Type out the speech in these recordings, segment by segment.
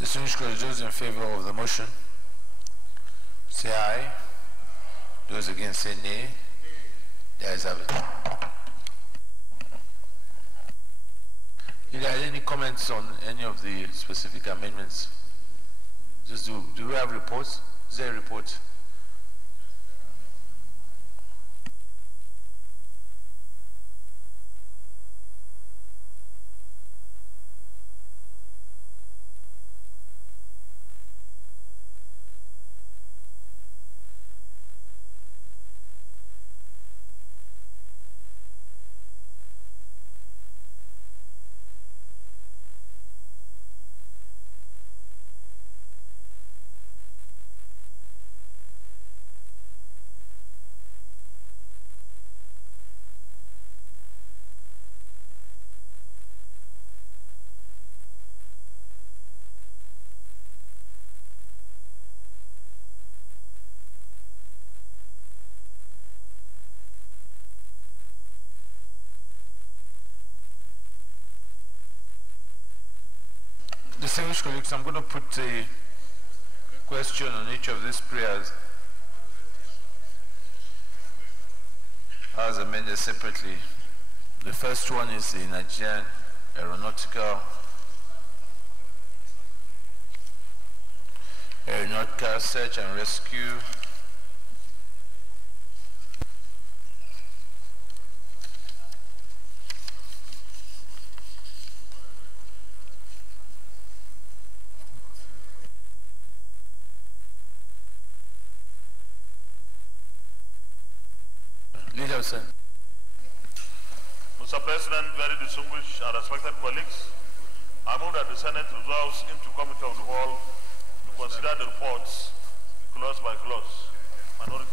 Distinguished colleagues, those in favor of the motion, say aye. Those against say nay. The ayes have it. If there are any comments on any of the specific amendments, just do we have reports? Is there a report? Distinguished colleagues, I'm going to put a question on each of these prayers as amended separately. The first one is the Nigerian Aeronautical Search and Rescue Leaderson. Mr. President, very distinguished and respected colleagues, I move that the Senate resolves into Committee of the Whole to consider the reports clause by clause. Minority.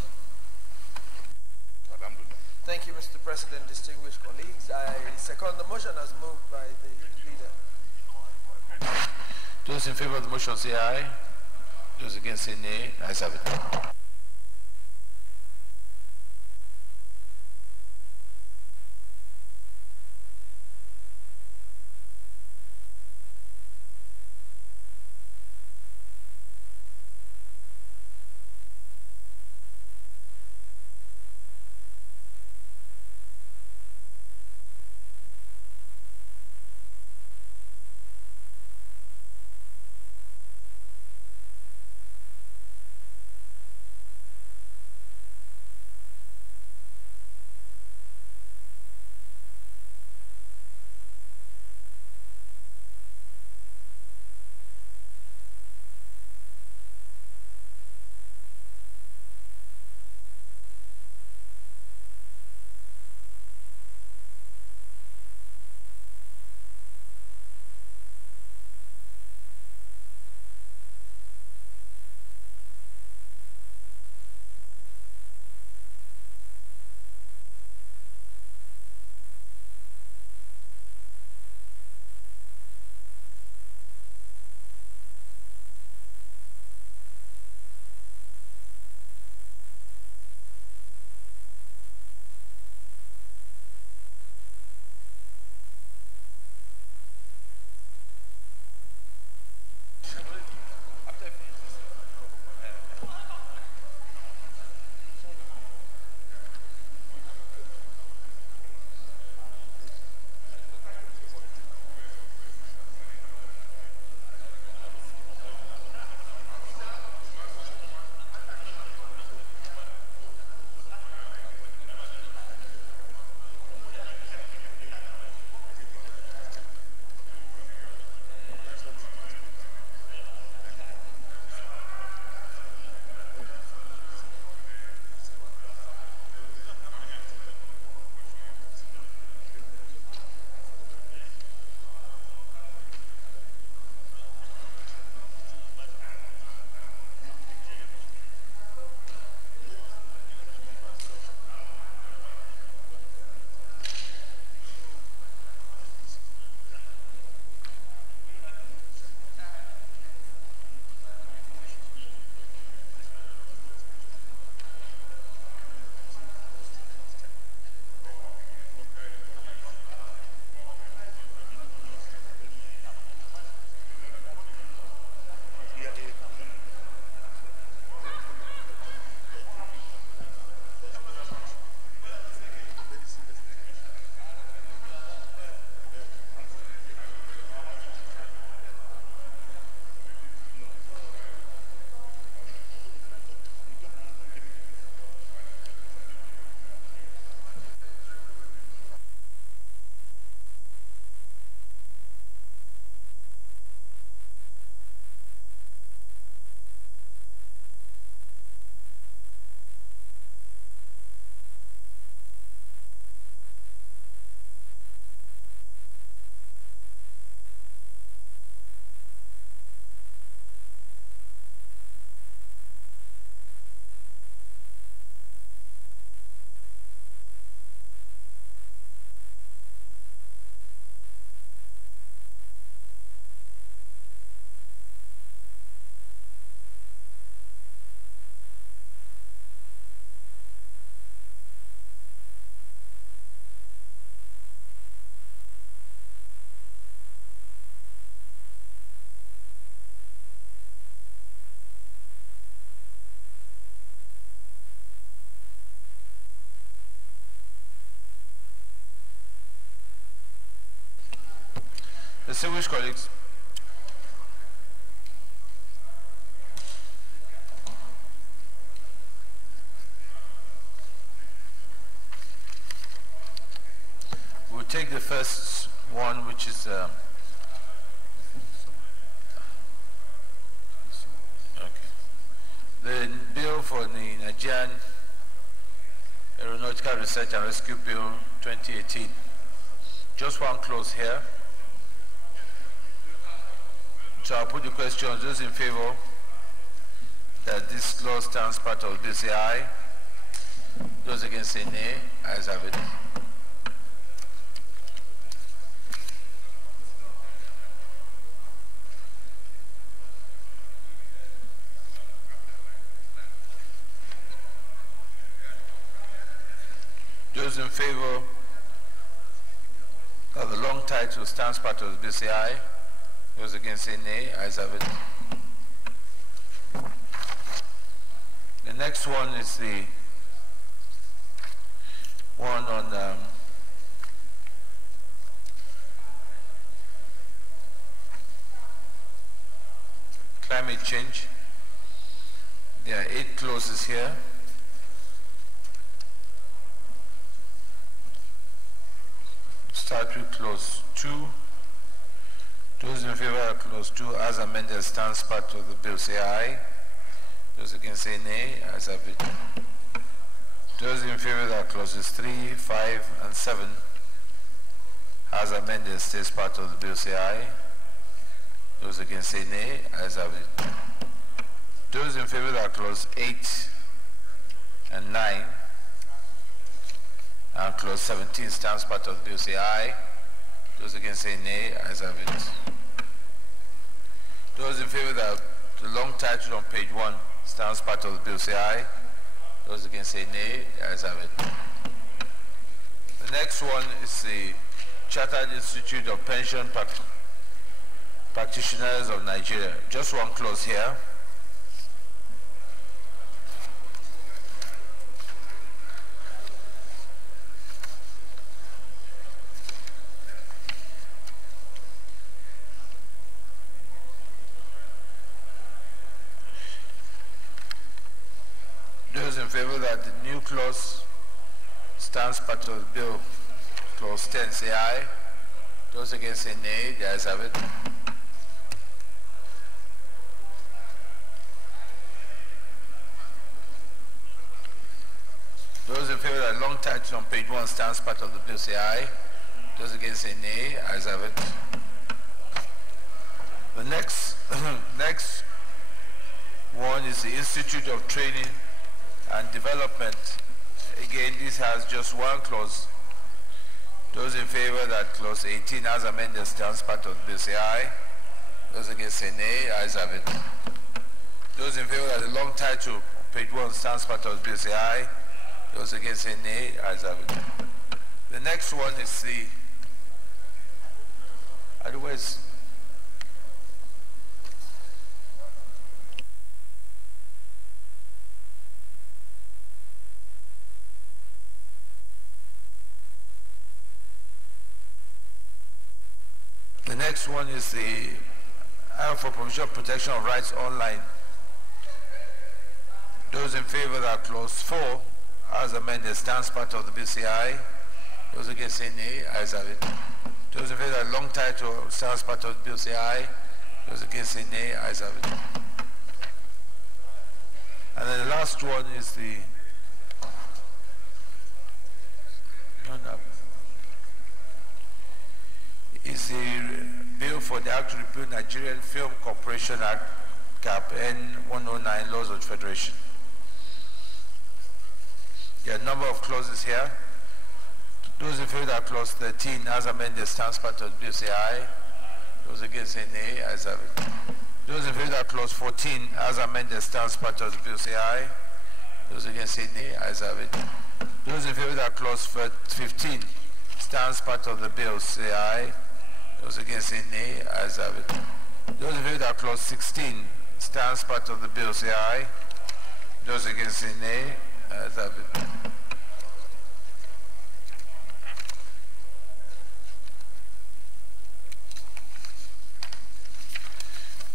Thank you, Mr. President, distinguished colleagues. I second the motion as moved by the leader. Those in favor of the motion say aye. Those against say nay. Ayes have it. Distinguished colleagues, we'll take the first one, which is the bill for the Nigerian Aeronautical Research and Rescue Bill 2018. Just one clause here. So I'll put the question, those in favor that this clause stands part of the bill say aye. Those against say nay. Ayes have it. Those in favor of the long title stands part of the bill say aye. Those against say nay. Ayes have it. The next one is the one on climate change. There are 8 clauses here. Start with clause 2. Those in favor of clause 2 as amended stands part of the bill say aye. Those against say nay. Ayes have it. Those in favor of clauses 3, 5, and 7 as amended stays part of the bill say aye. Those against say nay. Ayes have it. Those in favor of clause 8 and 9 and clause 17 stands part of the bill say aye. Those against say nay. Ayes have it. Those in favor that the long title on page 1 stands part of the bill say aye. Those against say nay. Ayes have it. The next one is the Chartered Institute of Pension Practitioners of Nigeria. Just one clause here. Those in favor that the new clause stands part of the bill, clause 10, say aye. Those against say nay. The ayes have it. Those in favor that long title on page 1 stands part of the bill, say aye. Those against say nay. Ayes have it. The next one is the Institute of Training and Development. Again, this has just one clause. Those in favor that clause 18 as amended stands part of the bill say aye. Those against say nay. Ayes have it. Those in favor that the long title on page 1 stands part of the bill say aye. Those against say nay. Ayes have it. The next one is the otherwise. The next one is the Act for Provision of Protection of Rights Online. Those in favor that clause 4 as amended stands part of the bill say aye. Those against say nay. Ayes have it. Those in favor that long title stands part of the bill say aye. Those against say nay. Ayes have it. And then the last one is the bill for the Act to repeal Nigerian Film Corporation Act (CAP) N109 Laws of the Federation. There are a number of clauses here. Those in favor that clause 13 as amended stands part of the bill say aye. Those against say nay. Ayes have it. Those in favor that clause 14 as amended stands part of the bill say aye. Those against say nay. Ayes have it. Those in favor that clause 15 stands part of the bill say aye. Those against say nay. Ayes have it. Those in favor that clause 16 stands part of the bill say aye. Those against say nay. Ayes have it.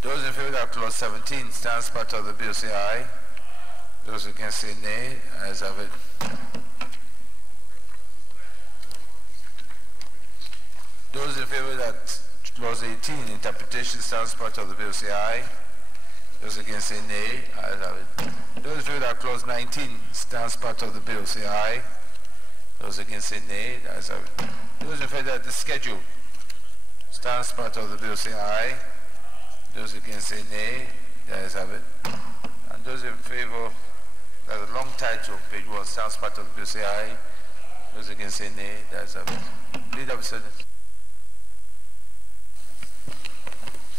Those in favor that clause 17 stands part of the bill say aye. Those against say nay. Ayes have it. Those in favor that clause 18 interpretation stands part of the bill say aye. Those against say nay. Ayes have it. Those in favor that clause 19 stands part of the bill say aye. Those against say nay. Ayes have it. Those in favor that the schedule stands part of the bill say aye. Those against say nay. The ayes have it. And those in favor that the long title, page 1, stands part of the bill say aye. Those against say nay. The ayes have it. Leader of the Senate.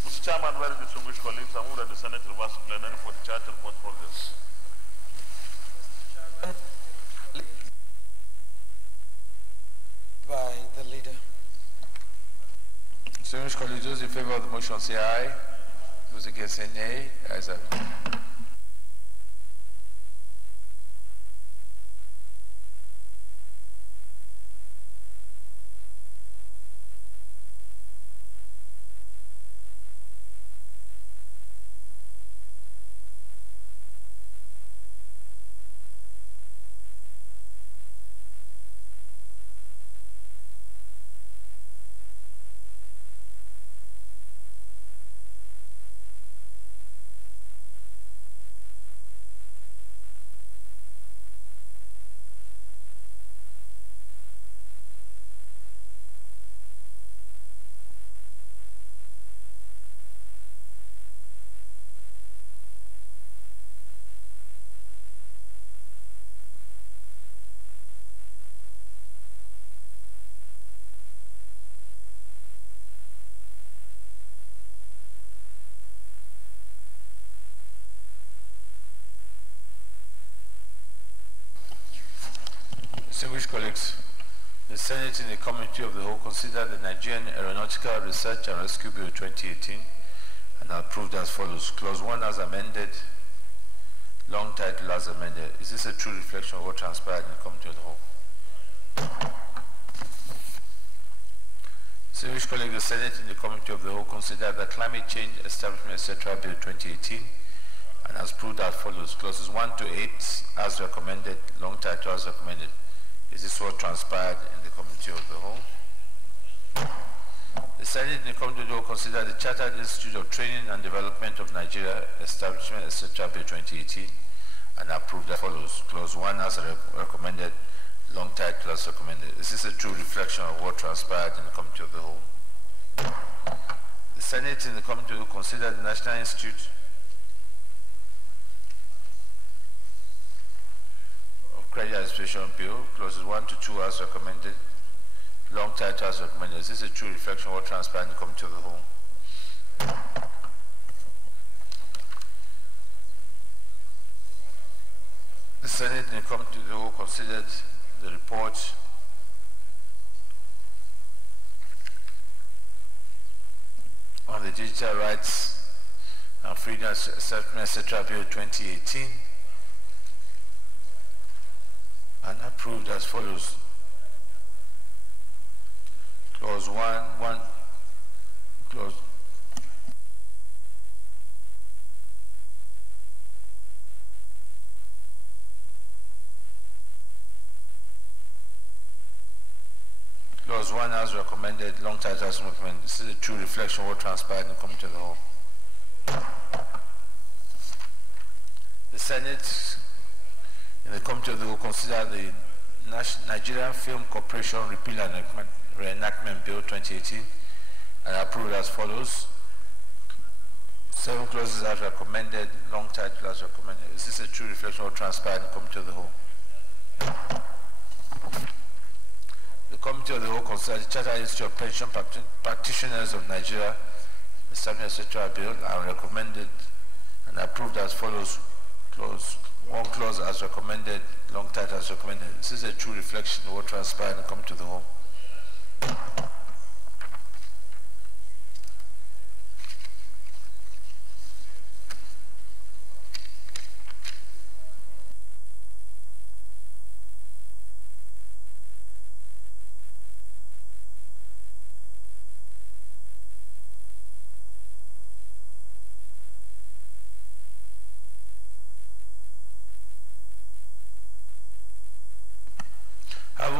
Mr. Chairman, very distinguished colleagues, I move that the Senate reverse plenary for the charter report progress. By the leader. Distinguished colleagues, those in favor of the motion say aye. Those against say nay. The ayes have it. Distinguished colleagues, the Senate in the Committee of the Whole considered the Nigerian Aeronautical Research and Rescue Bill 2018 and approved as follows. Clause 1 as amended, long title as amended. Is this a true reflection of what transpired in the Committee of the Whole? Distinguished colleagues, the Senate in the Committee of the Whole considered the Climate Change Establishment etc. Bill 2018 and has proved as follows. Clauses 1 to 8 as recommended, long title as recommended. Is this what transpired in the Committee of the Whole? The Senate in the Committee of the Whole considered the Chartered Institute of Training and Development of Nigeria Establishment etc. Bill 2018 and approved as follows. Clause 1 as recommended, long title as recommended. Is this a true reflection of what transpired in the Committee of the Whole? The Senate in the Committee of the Whole considered the National Institute Credit Administration Bill, clauses 1 to 2 as recommended, long title as recommended. Is this a true reflection of what transpired in the Committee of the Whole? The Senate in the Committee of the Whole considered the report on the Digital Rights and Freedom Assessment etc. Bill 2018 and approved as follows. Clause 1, clause Clause 1 as recommended, long title as recommended. This is a true reflection of what transpired in the Committee of the Whole. The Senate in the Committee of the Whole considered the Nigerian Film Corporation Repeal and Reenactment Bill 2018 and approved as follows. 7 clauses as recommended, long title as recommended. Is this a true reflection of what transpired in the Committee of the Whole? The Committee of the Whole considered the Chartered Institute of Pension Practitioners of Nigeria Establishment etc. Bill and recommended and approved as follows. Clause 1 clause as recommended, long title as recommended. This is a true reflection of what transpired in the Committee of the Whole.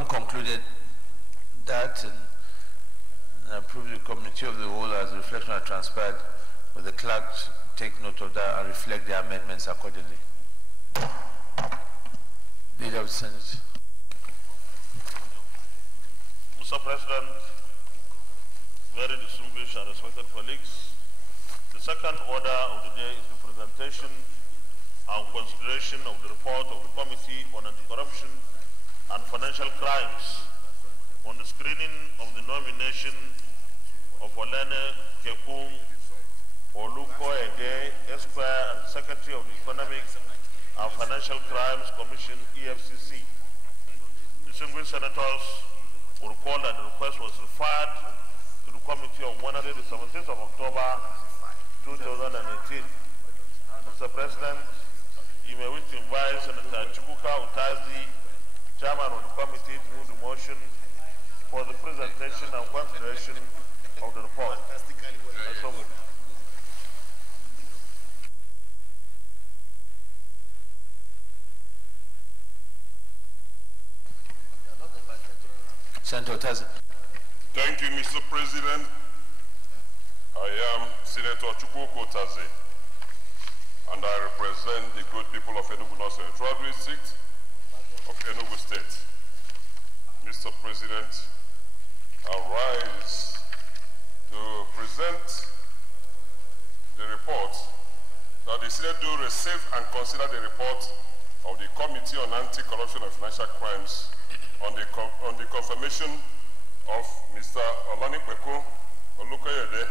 Having concluded that and approved the committee of the whole as a reflection has transpired, will the clerk take note of that and reflect the amendments accordingly? Leader of the Senate. Mr. President, very distinguished and respected colleagues, the second order of the day is the presentation and consideration of the report of the Committee on Anti-Corruption and Financial Crimes on the screening of the nomination of Olene Kekun Olukoede, Esquire, and Secretary of the Economic and Financial Crimes Commission, EFCC. Distinguished senators will recall that the request was referred to the committee on Wednesday, the 17th of October, 2018. Mr. President, you may wish to invite Senator Chukwuka Utazi, Chairman of the committee, to move the motion for the presentation and consideration of the report. So moved. Senator Utazi. Thank you, Mr. President. I am Senator Chukwuka Utazi, and I represent the good people of Enugu North Central District of Enugu State. Mr. President, I rise to present the report that the Senate do receive and consider the report of the Committee on Anti-Corruption and Financial Crimes on the confirmation of Mr. Olanipeku Olukoyede,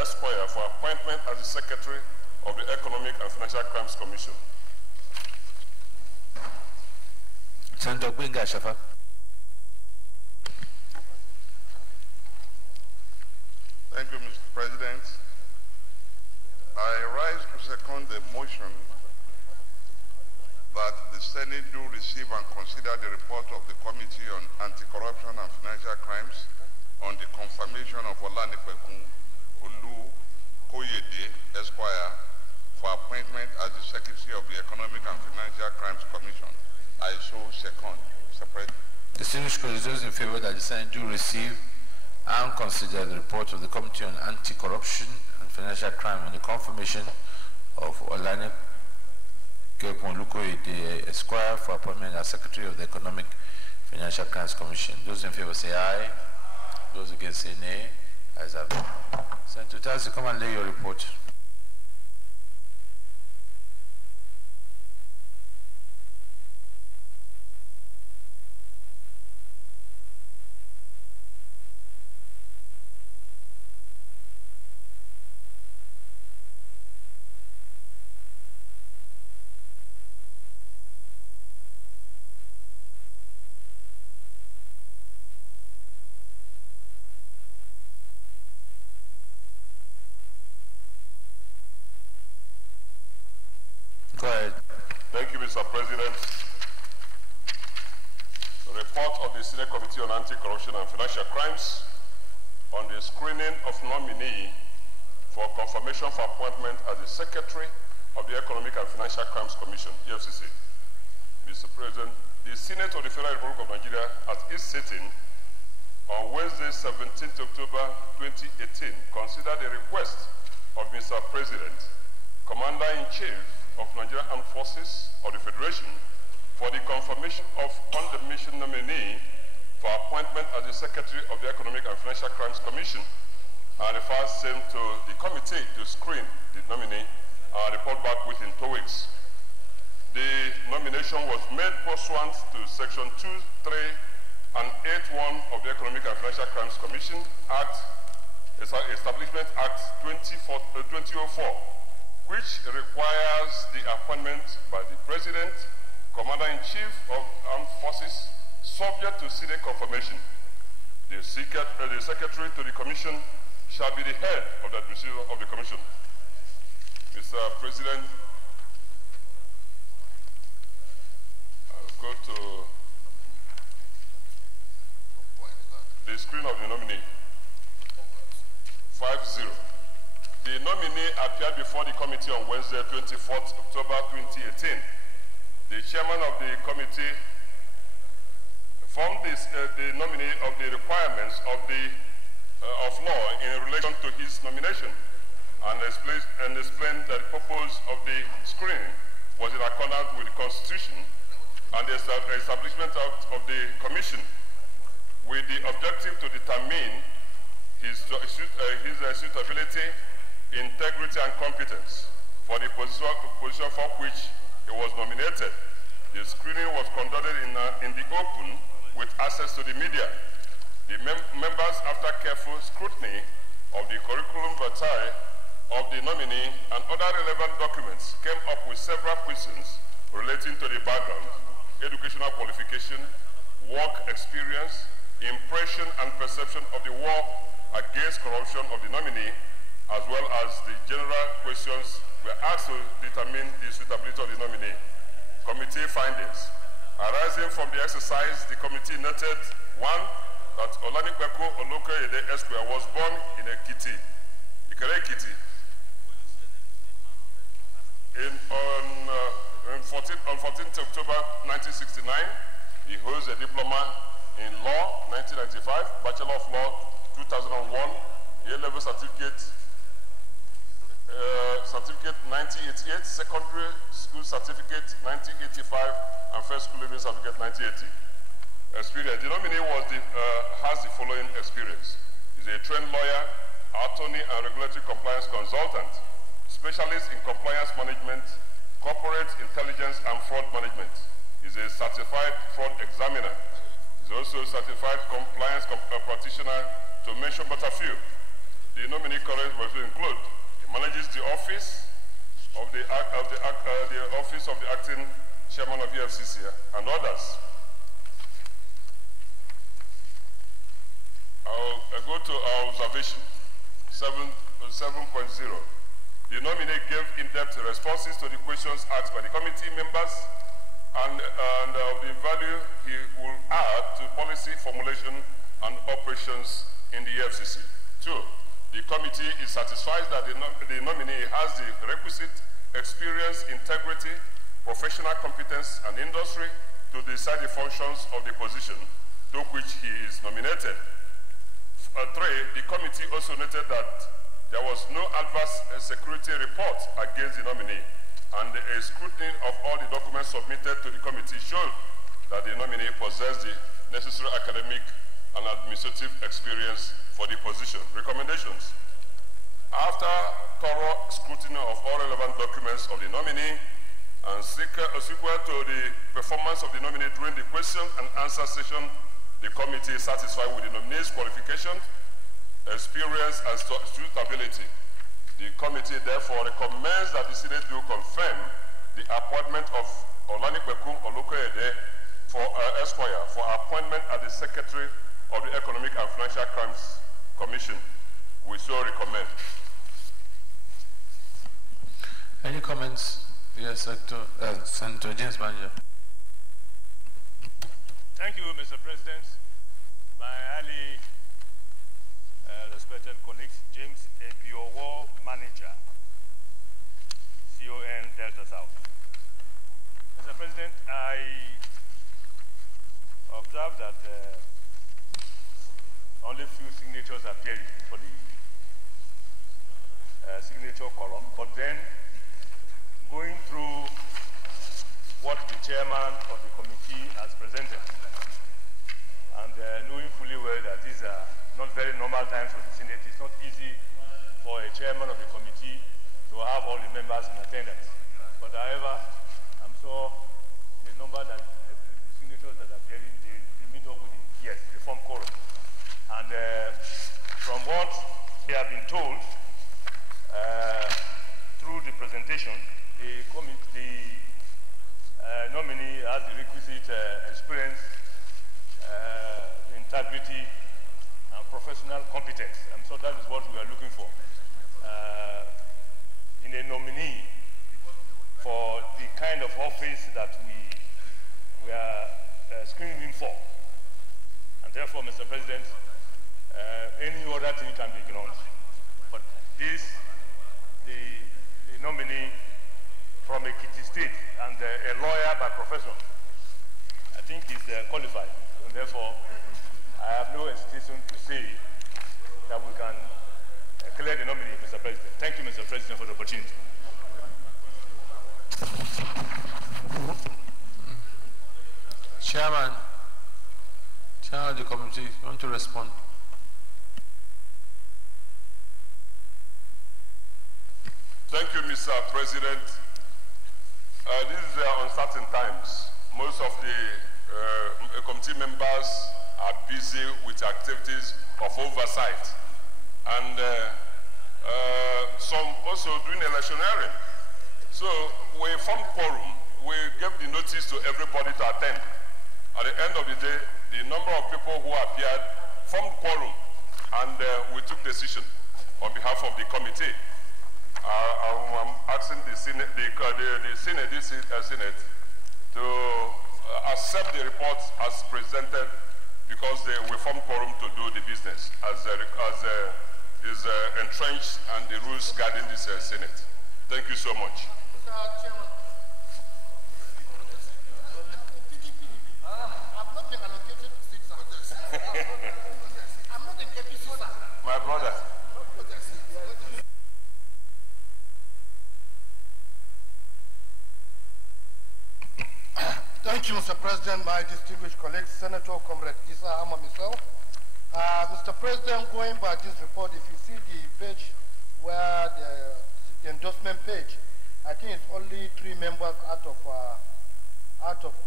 Esquire, for appointment as the Secretary of the Economic and Financial Crimes Commission. Senator Gbenga Shafa. Thank you, Mr. President. I rise to second the motion that the Senate do receive and consider the report of the Committee on Anti-Corruption and Financial Crimes on the confirmation of Olanipeku Olukoyede, Esquire, for appointment as the Secretary of the Economic and Financial Crimes Commission. I so second, Mr. President. Distinguished colleagues, those in favor that the Senate do receive and consider the report of the Committee on Anti-Corruption and Financial Crime on the confirmation of Olanipeku Olukoyede, Esquire, for appointment as Secretary of the Economic Financial Crimes Commission. Those in favor say aye. Those against say nay. Ayes have it. Senator Utazi, come and lay your report. Go ahead. Thank you, Mr. President. The report of the Senate Committee on Anti-Corruption and Financial Crimes on the screening of nominee for confirmation for appointment as the Secretary of the Economic and Financial Crimes Commission, EFCC. Mr. President, the Senate of the Federal Republic of Nigeria at its sitting on Wednesday, 17th October 2018, considered the request of Mr. President, Commander-in-Chief of Nigerian Armed Forces of the Federation, for the confirmation of on-the-mission nominee for appointment as the Secretary of the Economic and Financial Crimes Commission, and refers same to the committee to screen the nominee and report back within 2 weeks. The nomination was made pursuant to Section 2, 3, and 8.1 of the Economic and Financial Crimes Commission Act, Establishment Act 2004, which requires the appointment by the President, Commander-in-Chief of Armed Forces, subject to Senate confirmation. The Secretary to the Commission shall be the head of the administration of the Commission. Mr. President, I'll go to the screen of the nominee. 5-0. The nominee appeared before the committee on Wednesday, 24th October 2018. The chairman of the committee informed the nominee of the requirements of law in relation to his nomination, and explained that the purpose of the screening was in accordance with the Constitution and the establishment of the Commission, with the objective to determine his suitability, integrity, and competence for the position for which he was nominated. The screening was conducted in the open with access to the media. The members, after careful scrutiny of the curriculum vitae of the nominee and other relevant documents, came up with several questions relating to the background, educational qualification, work experience, impression and perception of the war against corruption of the nominee, as well as the general questions were asked to determine the suitability of the nominee. Committee findings. Arising from the exercise, the committee noted, 1, that Olanipeko Olokoyede Esquire was born in Ekiti, Ikere Ekiti, on 14th October 1969. He holds a diploma in law 1995, Bachelor of Law 2001, A-level certificate 1988, secondary school certificate 1985, and first school leaving certificate 1980. Experience. The nominee has the following experience. He's a trained lawyer, attorney, and regulatory compliance consultant, specialist in compliance management, corporate intelligence, and fraud management. He's a certified fraud examiner. He's also a certified compliance practitioner, to mention but a few. The nominee currently will include: he manages the office of the office of the acting chairman of EFCC and others. I'll go to our observation 7.0. The nominee gave in-depth responses to the questions asked by the committee members and of the value he will add to policy formulation and operations in the EFCC. 2, the committee is satisfied that the nominee has the requisite experience, integrity, professional competence, and industry to decide the functions of the position to which he is nominated. 3, the committee also noted that there was no adverse security report against the nominee, and a scrutiny of all the documents submitted to the committee showed that the nominee possessed the necessary academic and administrative experience for the position. Recommendations. After thorough scrutiny of all relevant documents of the nominee and sequel to the performance of the nominee during the question and answer session, the committee is satisfied with the nominee's qualification, experience, and suitability. The committee therefore recommends that the Senate do confirm the appointment of Olanipeko Olokoyede Esquire for appointment as the Secretary of the Economic and Financial Crimes Commission. We so recommend. Any comments? Yes, Senator James Banja. Thank you, Mr. President. My highly respected colleagues, James Ebiowo, Manager, CON Delta South. Mr. President, I observed that only few signatures appeared for the signature column, but then going through what the chairman of the committee has presented, and knowing fully well that these are not very normal times for the Senate, it's not easy for a chairman of the committee to have all the members in attendance. But however, I'm sure the number that the signatures that are appearing, they meet up with the form quorum. And from what we have been told through the presentation, the nominee has the requisite experience, integrity, and professional competence. And so that is what we are looking for in a nominee for the kind of office that we are screening for. And therefore, Mr. President, any other thing can be ignored. But this, the nominee from Ekiti State and a lawyer by profession, I think he's qualified. And therefore, I have no hesitation to say that we can clear the nominee, Mr. President. Thank you, Mr. President, for the opportunity. Chairman of the committee, you want to respond? Thank you, Mr. President. These are uncertain times. Most of the committee members are busy with activities of oversight, and some also doing electioneering. So we formed quorum. We gave the notice to everybody to attend. At the end of the day, the number of people who appeared formed quorum, and we took decision on behalf of the committee. I'm asking the Senate, Senate to accept the report as presented, because we formed quorum to do the business as is entrenched and the rules guiding this Senate. Thank you so much. Mr. Chairman, I've not been allocated seats. I'm not an APC, sir. My brother. Thank you, Mr. President, my distinguished colleagues, Senator Comrade Issa Hama myself. Mr. President, going by this report, if you see the page where the endorsement page, I think it's only 3 members out of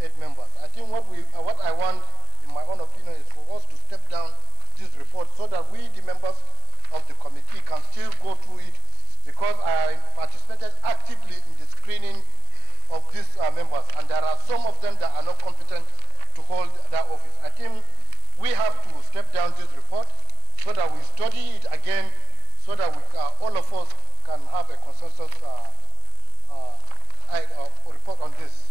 8 members. I think what I want, in my own opinion, is for us to step down this report so that we, the members of the committee, can still go through it, because I participated actively in the screening of these members, and there are some of them that are not competent to hold that office. I think we have to step down this report so that we study it again, so that we, all of us can have a consensus report on this.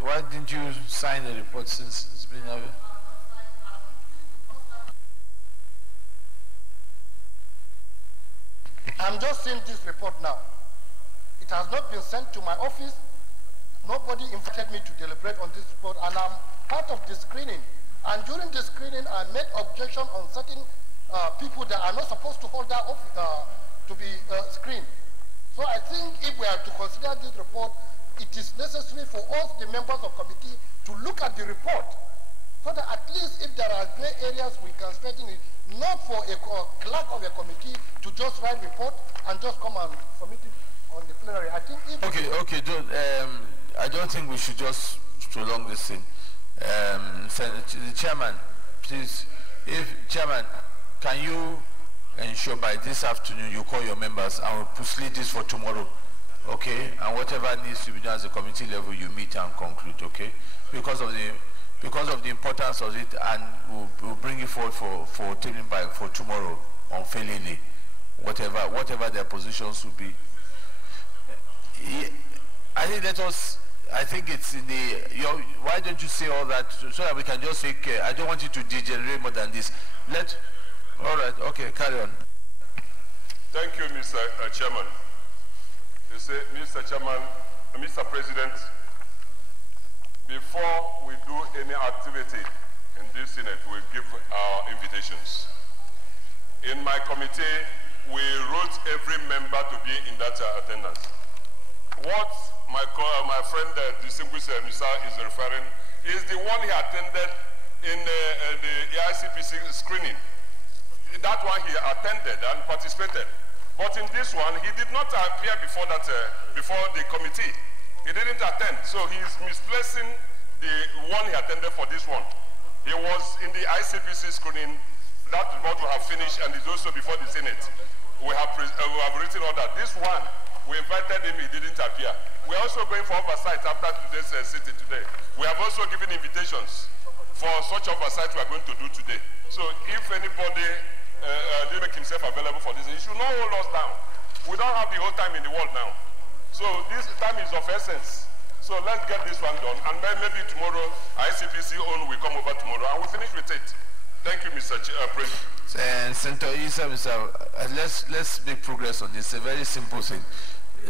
Why didn't you sign the report since it's been over? I'm just seeing this report now. It has not been sent to my office. Nobody invited me to deliberate on this report, and I'm part of the screening. And during the screening, I made objection on certain people that are not supposed to hold that office to be screened. So I think if we are to consider this report, it is necessary for us, the members of committee, to look at the report, so that at least if there are gray areas, we can straighten it. Not for a clerk of a committee to just write report and just come and submit it on the plenary. I think if I don't think we should just prolong this thing. The chairman, please, chairman, can you ensure by this afternoon you call your members and we'll proceed this for tomorrow, okay? And whatever needs to be done at the committee level, you meet and conclude, okay? Because of the importance of it, and we'll bring it forward for taking by for tomorrow unfailingly, whatever their positions will be. I think it's in the, why don't you say all that so that we can just say, I don't want you to degenerate more than this. All right, okay, carry on. Thank you, Mr. Chairman. You say, Mr. Chairman, Mr. President, before we do any activity in this Senate, we give our invitations. In my committee, we wrote every member to be in that attendance. What my friend, distinguished Mr. is referring is the one he attended in the ICPC screening. That one he attended and participated. But in this one, he did not appear before that before the committee. He didn't attend, so he is misplacing the one he attended for this one. He was in the ICPC screening. That report we have finished, and is also before the Senate. We have written all that. This one, we invited him, he didn't appear. We are also going for oversight after today's sitting today. We have also given invitations for such oversight we are going to do today. So if anybody didn't make himself available for this, he should not hold us down. We don't have the whole time in the world now. So this time is of essence. So let's get this one done, and then maybe tomorrow, ICPC own will come over tomorrow, and we'll finish with it. Thank you, Mr. President. Senator Issa, let's make progress on this. It's a very simple thing.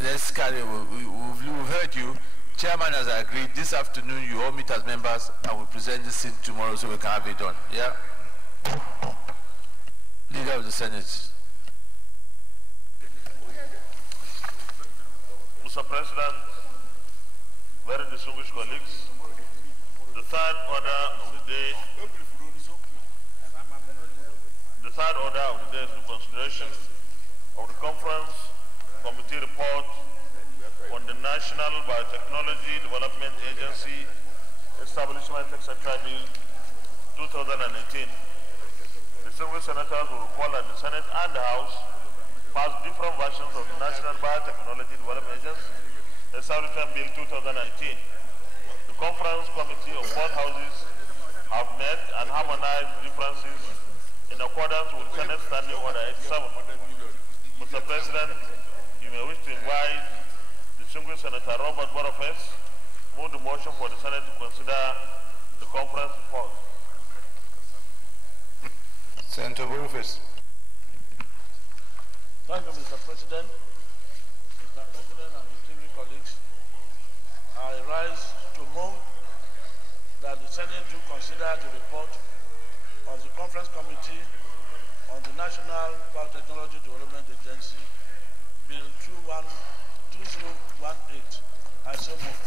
Let's carry. We've heard you. Chairman has agreed this afternoon you all meet as members and we present this thing tomorrow so we can have it done. Yeah? Leader of the Senate. Mr. President, very distinguished colleagues, the third order of the day is the consideration of the Conference Committee report on the National Biotechnology Development Agency Establishment, etc. Bill 2018. Distinguished senators will recall that the Senate and the House passed different versions of the National Biotechnology Development Agency Establishment Bill 2019. The Conference Committee of both houses have met and harmonized differences in accordance with Senate Standing Order 87. Mr. President, you may wish to invite distinguished Senator Robert Boniface move the motion for the Senate to consider the conference report. Senator Boniface. Thank you, Mr. President. Mr. President and distinguished colleagues, I rise to move that the Senate do consider the report of the Conference Committee on the National Biotechnology Development Agency, Bill 2018. I so move.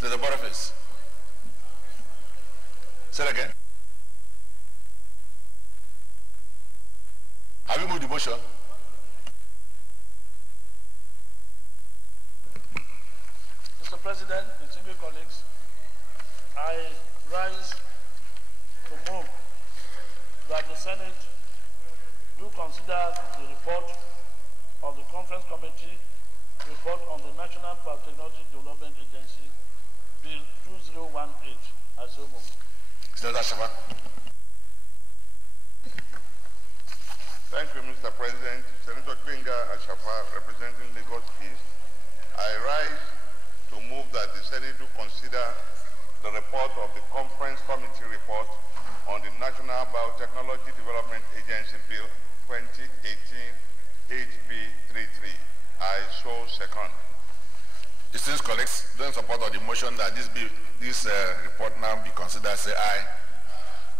The Boniface. Say it again. Have you moved the motion? Mr. President, distinguished colleagues, I rise to move that the Senate do consider the report of the Conference Committee report on the National Biotechnology Development Agency, Bill 2018. I so move. Senator Shafa. Thank you, Mr. President. Senator Gbenga Ashafa, representing Lagos East. I rise to move that the Senate do consider the report of the Conference Committee report on the National Biotechnology Development Agency Bill 2018 HB 33. I so second. Distinguished colleagues, those in support of the motion that this report now be considered, say aye.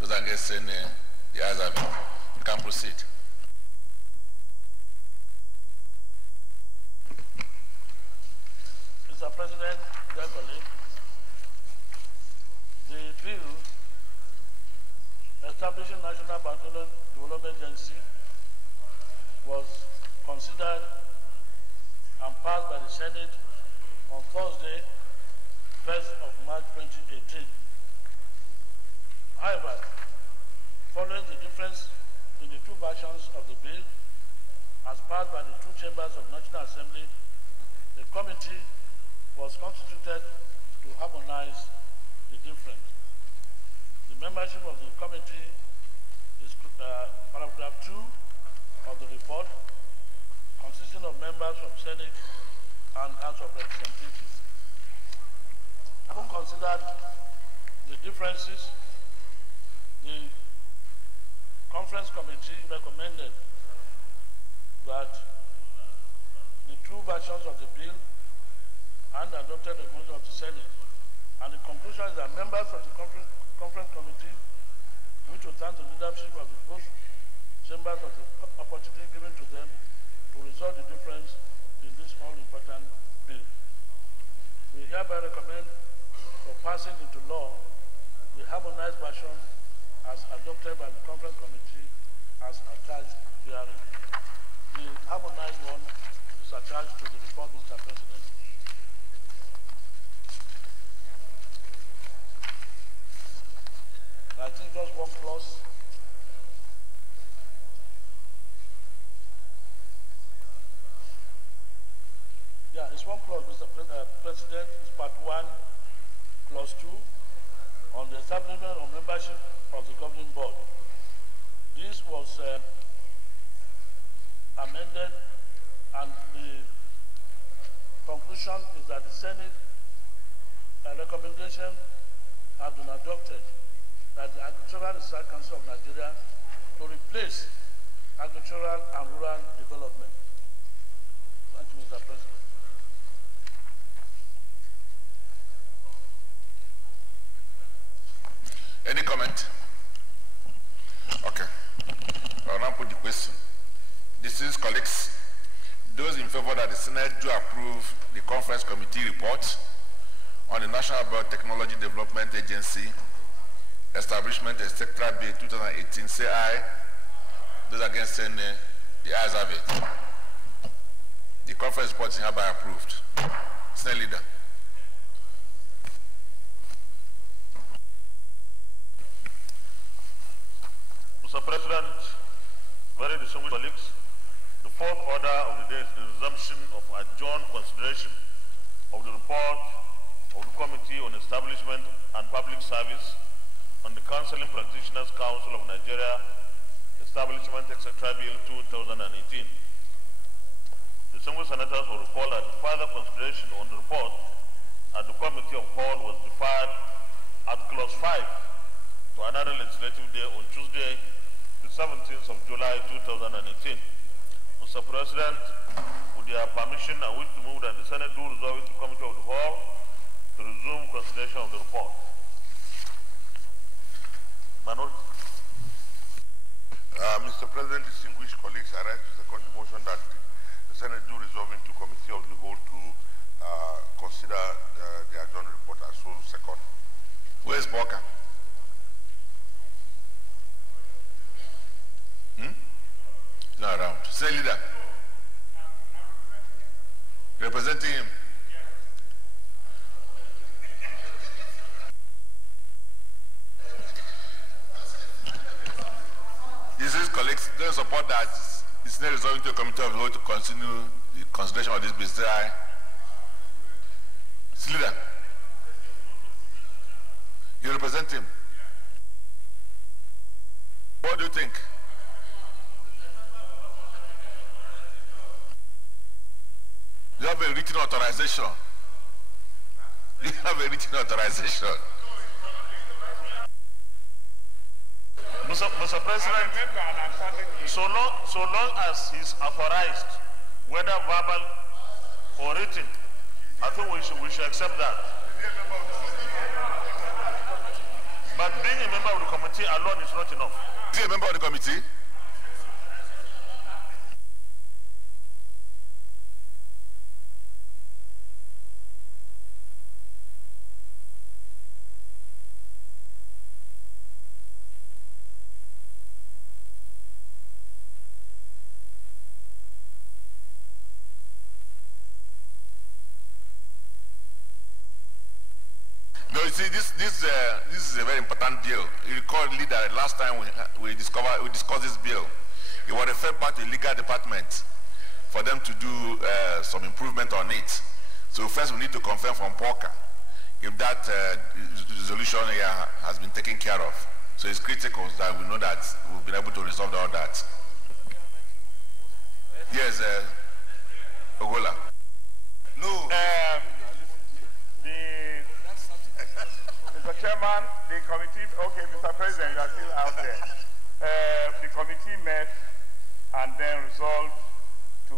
Those against saying nay, the ayes have it. You can proceed. Mr. President, dear colleagues, the bill establishing National Biotechnology Development Agency was considered and passed by the Senate on Thursday, 1st of March 2018. However, following the difference in the two versions of the bill as passed by the two chambers of National Assembly, the committee was constituted to harmonize the difference. The membership of the committee is paragraph 2 of the report, consisting of members from Senate and House of Representatives. Having considered the differences, the Conference Committee recommended that the two versions of the bill and adopted the recommendation of the Senate. And the conclusion is that members of the Conference Committee wish to thank the leadership of the both chambers of the opportunity given to them to resolve the difference in this all-important bill. We hereby recommend for passing into law the harmonized version as adopted by the Conference Committee as attached herein. The harmonized one is attached to the report, Mr. President. I think just one clause. Yeah, it's one clause, Mr. President. It's part 1, clause 2, on the establishment or membership of the governing board. This was amended, and the conclusion is that the Senate recommendation has been adopted that the Agricultural Research Council of Nigeria to replace Agricultural and Rural Development. Thank you, Mr. President. Any comment? Okay. I will now put the question. Distinguished colleagues, those in favor that the Senate do approve the Conference Committee report on the National Biotechnology Development Agency Establishment Etc. Bill 2018, say aye. Those against say nay. The ayes have it. The conference report is hereby approved. Senate Leader. Mr. President, very distinguished colleagues, the fourth order of the day is the resumption of adjourned consideration of the report of the Committee on Establishment and Public Service on the Counseling Practitioners Council of Nigeria Establishment Etc. Bill 2018. Distinguished senators will recall that further consideration on the report at the Committee of Whole was deferred at clause 5 to another legislative day on Tuesday, the 17th of July 2018. Mr. President, with your permission, I wish to move that the Senate do resolve it to Committee of the Whole to resume consideration of the report. Minority. Mr. President, distinguished colleagues, I rise to second the motion that the Senate do resolve into Committee of the Whole to consider the adjourned report as soon second. Where is Walker? He's not around. Say Leader. Representing him. These colleagues don't support that. It's not resolving to a Committee of the Whole to continue the consideration of this bill. Say aye. Leader. You represent him. What do you think? You have a written authorization. You have a written authorization. Mr. President, so long as he's authorized, whether verbal or written, I think we should accept that. But being a member of the committee alone is not enough. Is he a member of the committee? No, you see, this is a very important bill. You recall, Leader, last time we discussed this bill, it was referred back to the legal department for them to do some improvement on it. So first we need to confirm from Porker if that resolution here has been taken care of. So it's critical that we know that we've been able to resolve all that. Yes, Ogola. No. Mr. Chairman, the committee, okay, Mr. President, you are still out there. The committee met and then resolved to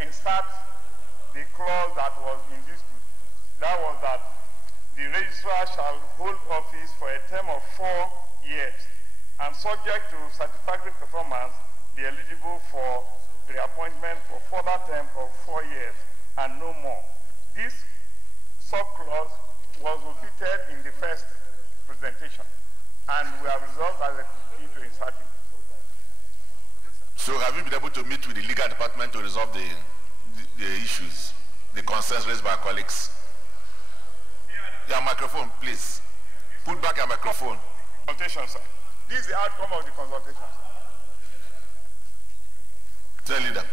insert the clause that was in dispute. That was that the registrar shall hold office for a term of 4 years and subject to satisfactory performance be eligible for reappointment for further term of 4 years and no more. This sub-clause was repeated in the first presentation, and we have resolved as a committee to insert it. So have you been able to meet with the legal department to resolve the issues, the concerns raised by colleagues? Your microphone, please. Put back your microphone. Consultation, sir. This is the outcome of the consultation, sir. Tell Leader.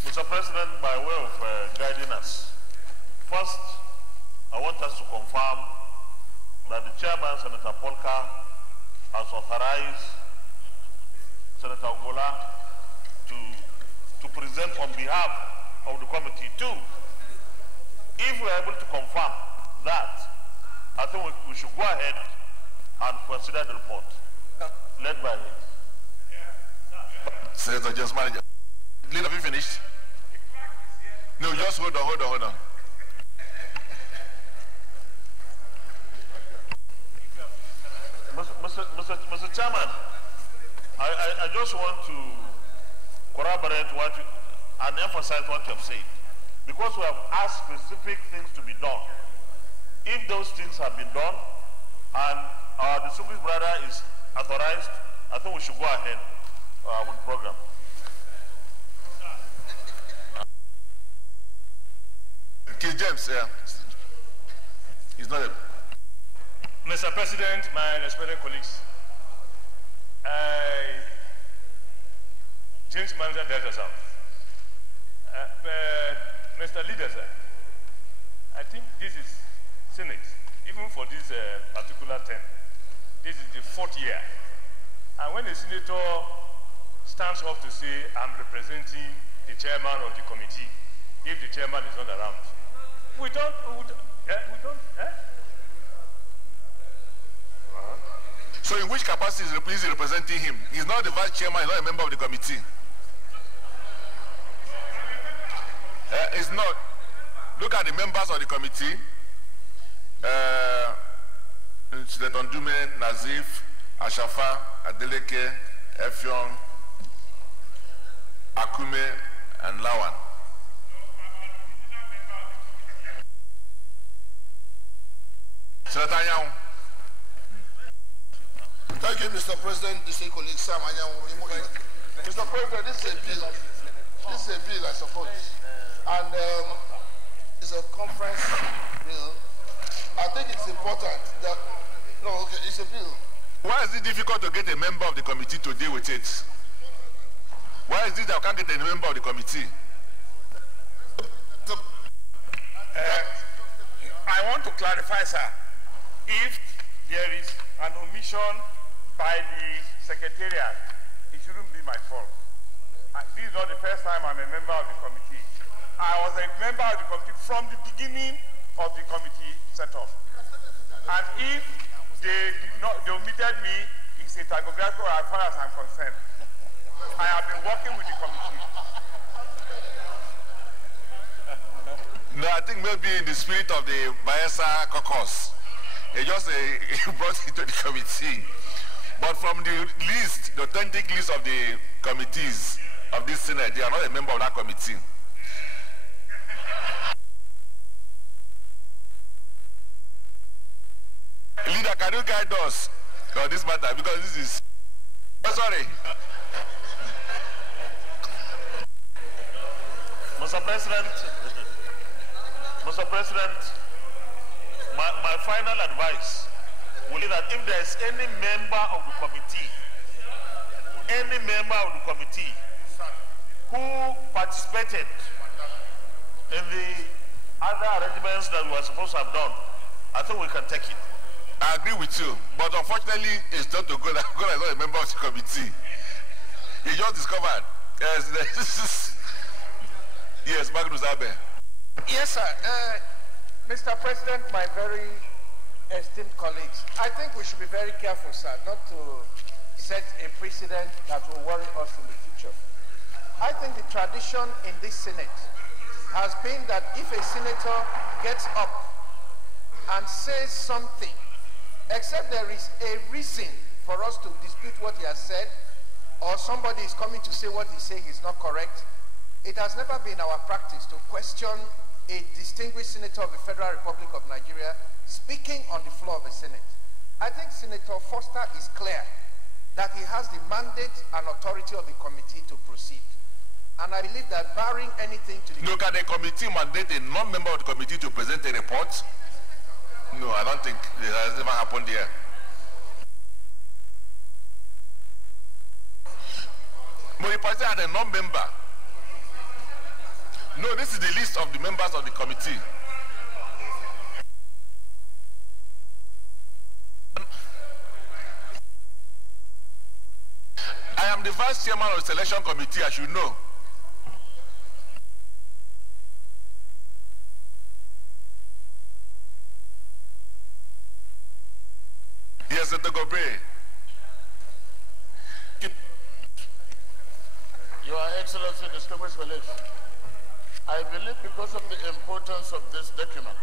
Mr. President, by way of guiding us, first, I want us to confirm that the chairman, Senator Polka, has authorized Senator Gola to present on behalf of the committee too. If we are able to confirm that, I think we should go ahead and consider the report led by him. Senator, just manager. Lead, have you finished? No, just hold on. Mr. Chairman, I just want to corroborate what you, and emphasize what you have said. Because we have asked specific things to be done. If those things have been done and our distinguished brother is authorized, I think we should go ahead with the program. King James, yeah. He's not a... Mr. President, my respected colleagues, James Manager Delta South. Mr. Leader, sir, I think this is Senate, even for this particular term. This is the 4th year. And when the senator stands up to say, I'm representing the chairman of the committee, if the chairman is not around, we don't. So in which capacity is he representing him? He's not the vice chairman, he's not a member of the committee. It's not. Look at the members of the committee. Senator Ndume, Nazif, Ashafa, Adeleke, Effiong, Akume, and Lawan. Senator Anyang. Thank you, Mr. President, distinguished colleagues. Mr. President, this is a bill. This is a bill, I suppose. And it's a conference bill. I think it's important that, no, okay, it's a bill. Why is it difficult to get a member of the committee to deal with it? Why is it that I can't get a member of the committee? I want to clarify, sir. If there is an omission by the secretariat, it shouldn't be my fault. This is not the first time I'm a member of the committee. I was a member of the committee from the beginning of the committee setup. And if they omitted me, it's a typographical as far as I'm concerned. I have been working with the committee. No, I think maybe in the spirit of the Bayelsa caucus, they just brought it to the committee. But from the list, the authentic list of the committees of this Senate, they are not a member of that committee. Leader, can you guide us on this matter? Because this is... Oh, sorry. Mr. President, my final advice will be that if there is any member of the committee who participated in the other arrangements that we were supposed to have done, I think we can take it. I agree with you, but unfortunately, it's not to go that God is not a member of the committee. He just discovered. Yes, Magnus Abe. Yes, sir. Mr. President, my very esteemed colleagues, I think we should be very careful, sir, not to set a precedent that will worry us in the future. I think the tradition in this Senate has been that if a senator gets up and says something, except there is a reason for us to dispute what he has said, or somebody is coming to say what he's saying is not correct, it has never been our practice to question a distinguished senator of the Federal Republic of Nigeria speaking on the floor of the Senate. I think Senator Foster is clear that he has the mandate and authority of the committee to proceed. And I believe that barring anything to the... No, can the committee mandate a non-member of the committee to present a report? No, I don't think it has ever happened here. Moripati had a non-member. No, this is the list of the members of the committee. I'm the vice chairman of the selection committee, I should know. Yes, Senator Gobe. Your Excellency, distinguished colleagues, I believe because of the importance of this document,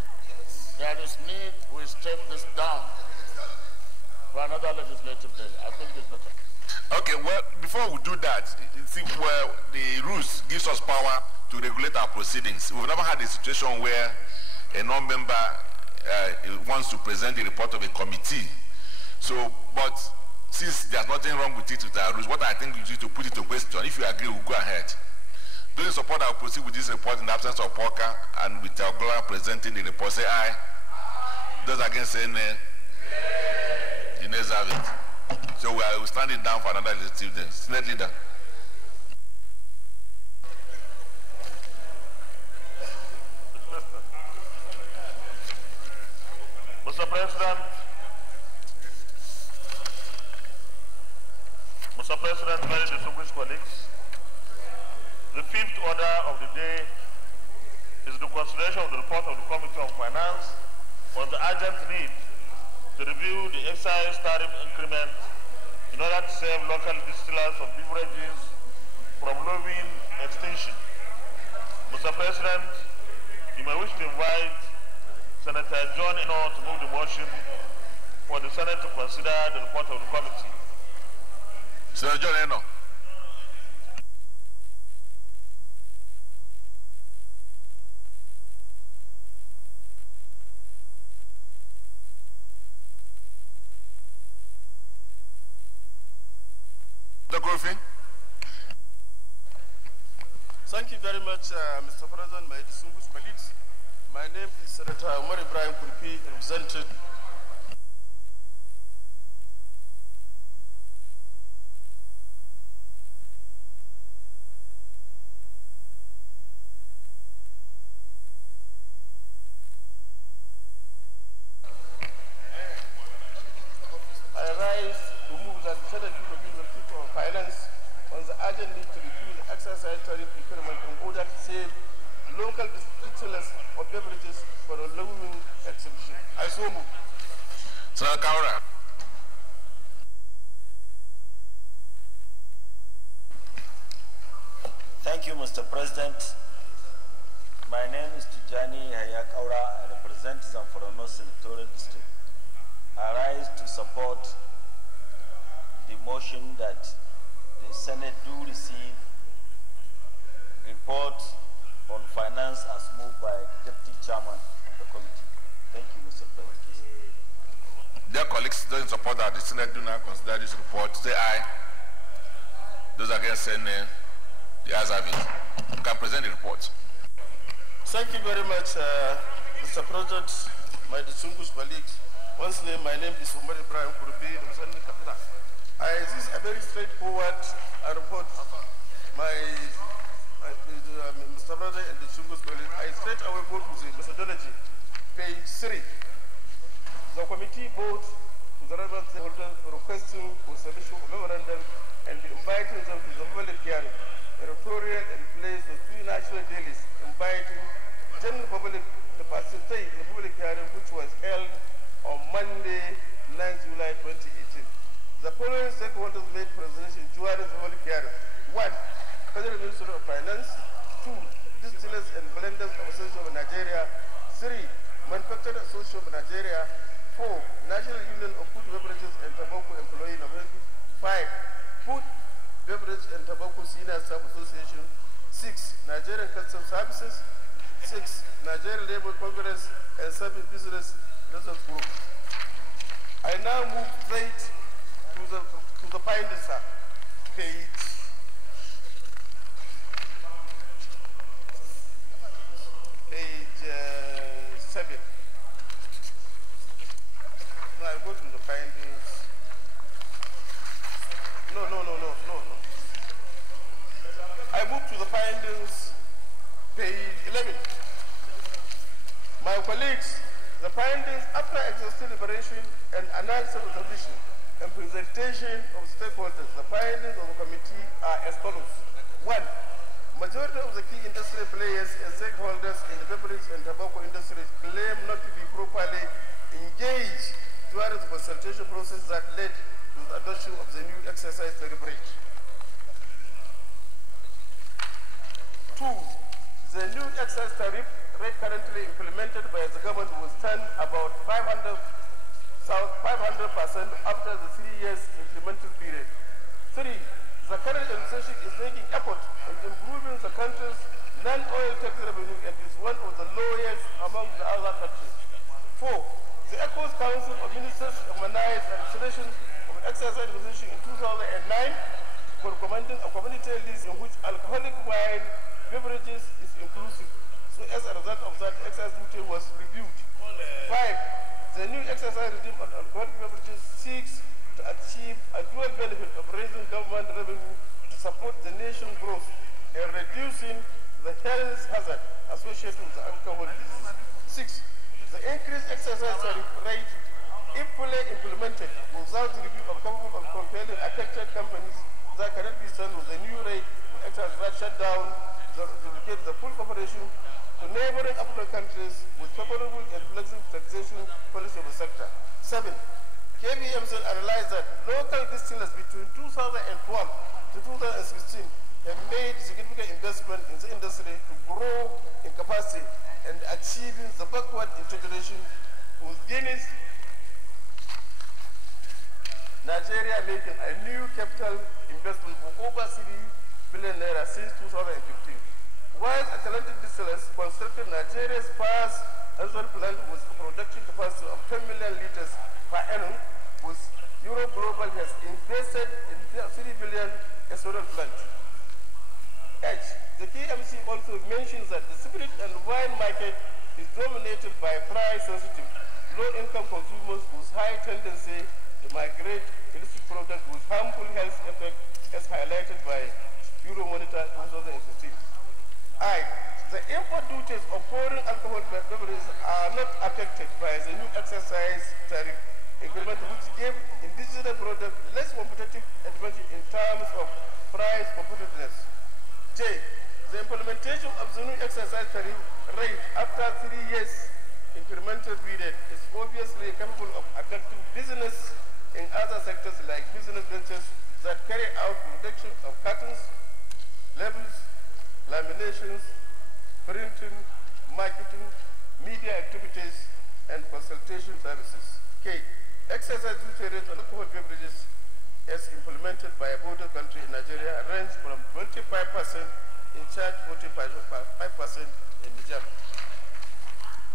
there is need we step this down for another legislative day. I think it's better. Okay, well, before we do that, see, well, the rules gives us power to regulate our proceedings. We've never had a situation where a non-member wants to present the report of a committee. So, but since there's nothing wrong with it with our rules, what I think you need to put it to question. If you agree, we'll go ahead. Those in support, I'll proceed with this report in the absence of Porker and with Ogola presenting the report. Say aye. Those against say nay. The nays have it. So we will stand it down for another legislative day. Senate Leader. Mr. President, very distinguished colleagues, the fifth order of the day is the consideration of the report of the Committee on Finance on the urgent need to review the excise tariff increment in order to save local distillers of beverages from lobbying extinction. Mr. President, you may wish to invite Senator John Eno to move the motion for the Senate to consider the report of the committee. Senator John Eno. Thank you very much, Mr. President, my distinguished colleagues. My name is Senator Umar Ibrahim Kurpi, represented Thank you, Mr. President. My name is Tijani Hayakaura. I represent Zamfara Senatorial District. I rise to support the motion that the Senate do receive report on finance as moved by Deputy Chairman of the committee. Thank you, Mr. President. Dear colleagues, those in support that the Senate do not consider this report, say aye. Those against say nay. The ayes have it. You can present the report. Thank you very much, Mr. President, my distinguished colleagues. Once again, my name is Umar Ibrahim Kurpi, representing Katana. This is a very straightforward report. Mr. President and distinguished colleagues, I straight away go to the methodology, page 3. The committee votes to the relevant stakeholders requesting for submission of memorandum and inviting them to the public hearing. Editorial and place the three national dailies inviting general public to participate in the public hearing which was held on Monday, 9 July 2018. The following stakeholders made presentation during the public hearing. 1. Federal Ministry of Finance. 2. Distillers and Blenders Association of Nigeria. 3. Manufacturers Association of Nigeria. 4. National Union of Food Beverages and Tobacco Employee. 5. Food Beverage and Tobacco Senior Staff Association. 6. Nigerian Customs Services. 6. Nigerian Labour Congress and Service Business Research Group. I now move straight to the findings, sir. Page 7. Now I go to the findings. No. I move to the findings, page 11. My colleagues, the findings after exhaustive deliberation and analysis of the vision and presentation of stakeholders. The findings of the committee are as follows. 1. Majority of the key industry players and stakeholders in the beverage and tobacco industry claim not to be properly engaged during the consultation process that led to the adoption of the new exercise tariff rate. 2. The new excise tariff rate currently implemented by the government will stand about 500% after the 3 years implemented period. 3. The current administration is making effort in improving the country's non-oil tax revenue and is one of the lowest among the other countries. 4. The ECOWAS Council of Ministers recognized the legislation of excise administration in 2009 for recommending a community list in which alcoholic wine beverages is inclusive. So as a result of that, excise duty was reviewed. 5. The new excise regime on alcoholic beverages seeks to achieve a dual benefit of raising government revenue to support the nation's growth and reducing the health hazard associated with the alcohol disease. 6. The increased exercise rate, if fully implemented, without review of capable of compelling affected companies that cannot be done with the new rate, will exercise rate shut down, duplicate the full cooperation to neighboring African countries with favorable and flexible taxation policy of the sector. 7. KBMC analyzed that local distillers between 2012 to 2016 have made significant investment in the industry to grow in capacity and achieving the backward integration with Guinness, Nigeria making a new capital investment for over 3 billion naira since 2015. While Atlantic Distillers constructed Nigeria's first annual plant with a production capacity of 10 million liters per annum, with Euro Global has invested in 3 billion solar plant. H. The KMC also mentions that the spirit and wine market is dominated by price-sensitive, low-income consumers whose high tendency to migrate illicit products with harmful health effects, as highlighted by Euromonitor 2016. I. The import duties of foreign alcohol beverages are not affected by the new exercise tariff increment, which gave indigenous products less competitive advantage in terms of price competitiveness. J. The implementation of the new exercise tariff rate after 3 years incremental period is obviously capable of affecting business in other sectors like business ventures that carry out production of cartons, labels, laminations, printing, marketing, media activities, and consultation services. K. Excise duty rate on alcohol beverages as implemented by a border country in Nigeria range from 25% in Chad, 45% in Niger.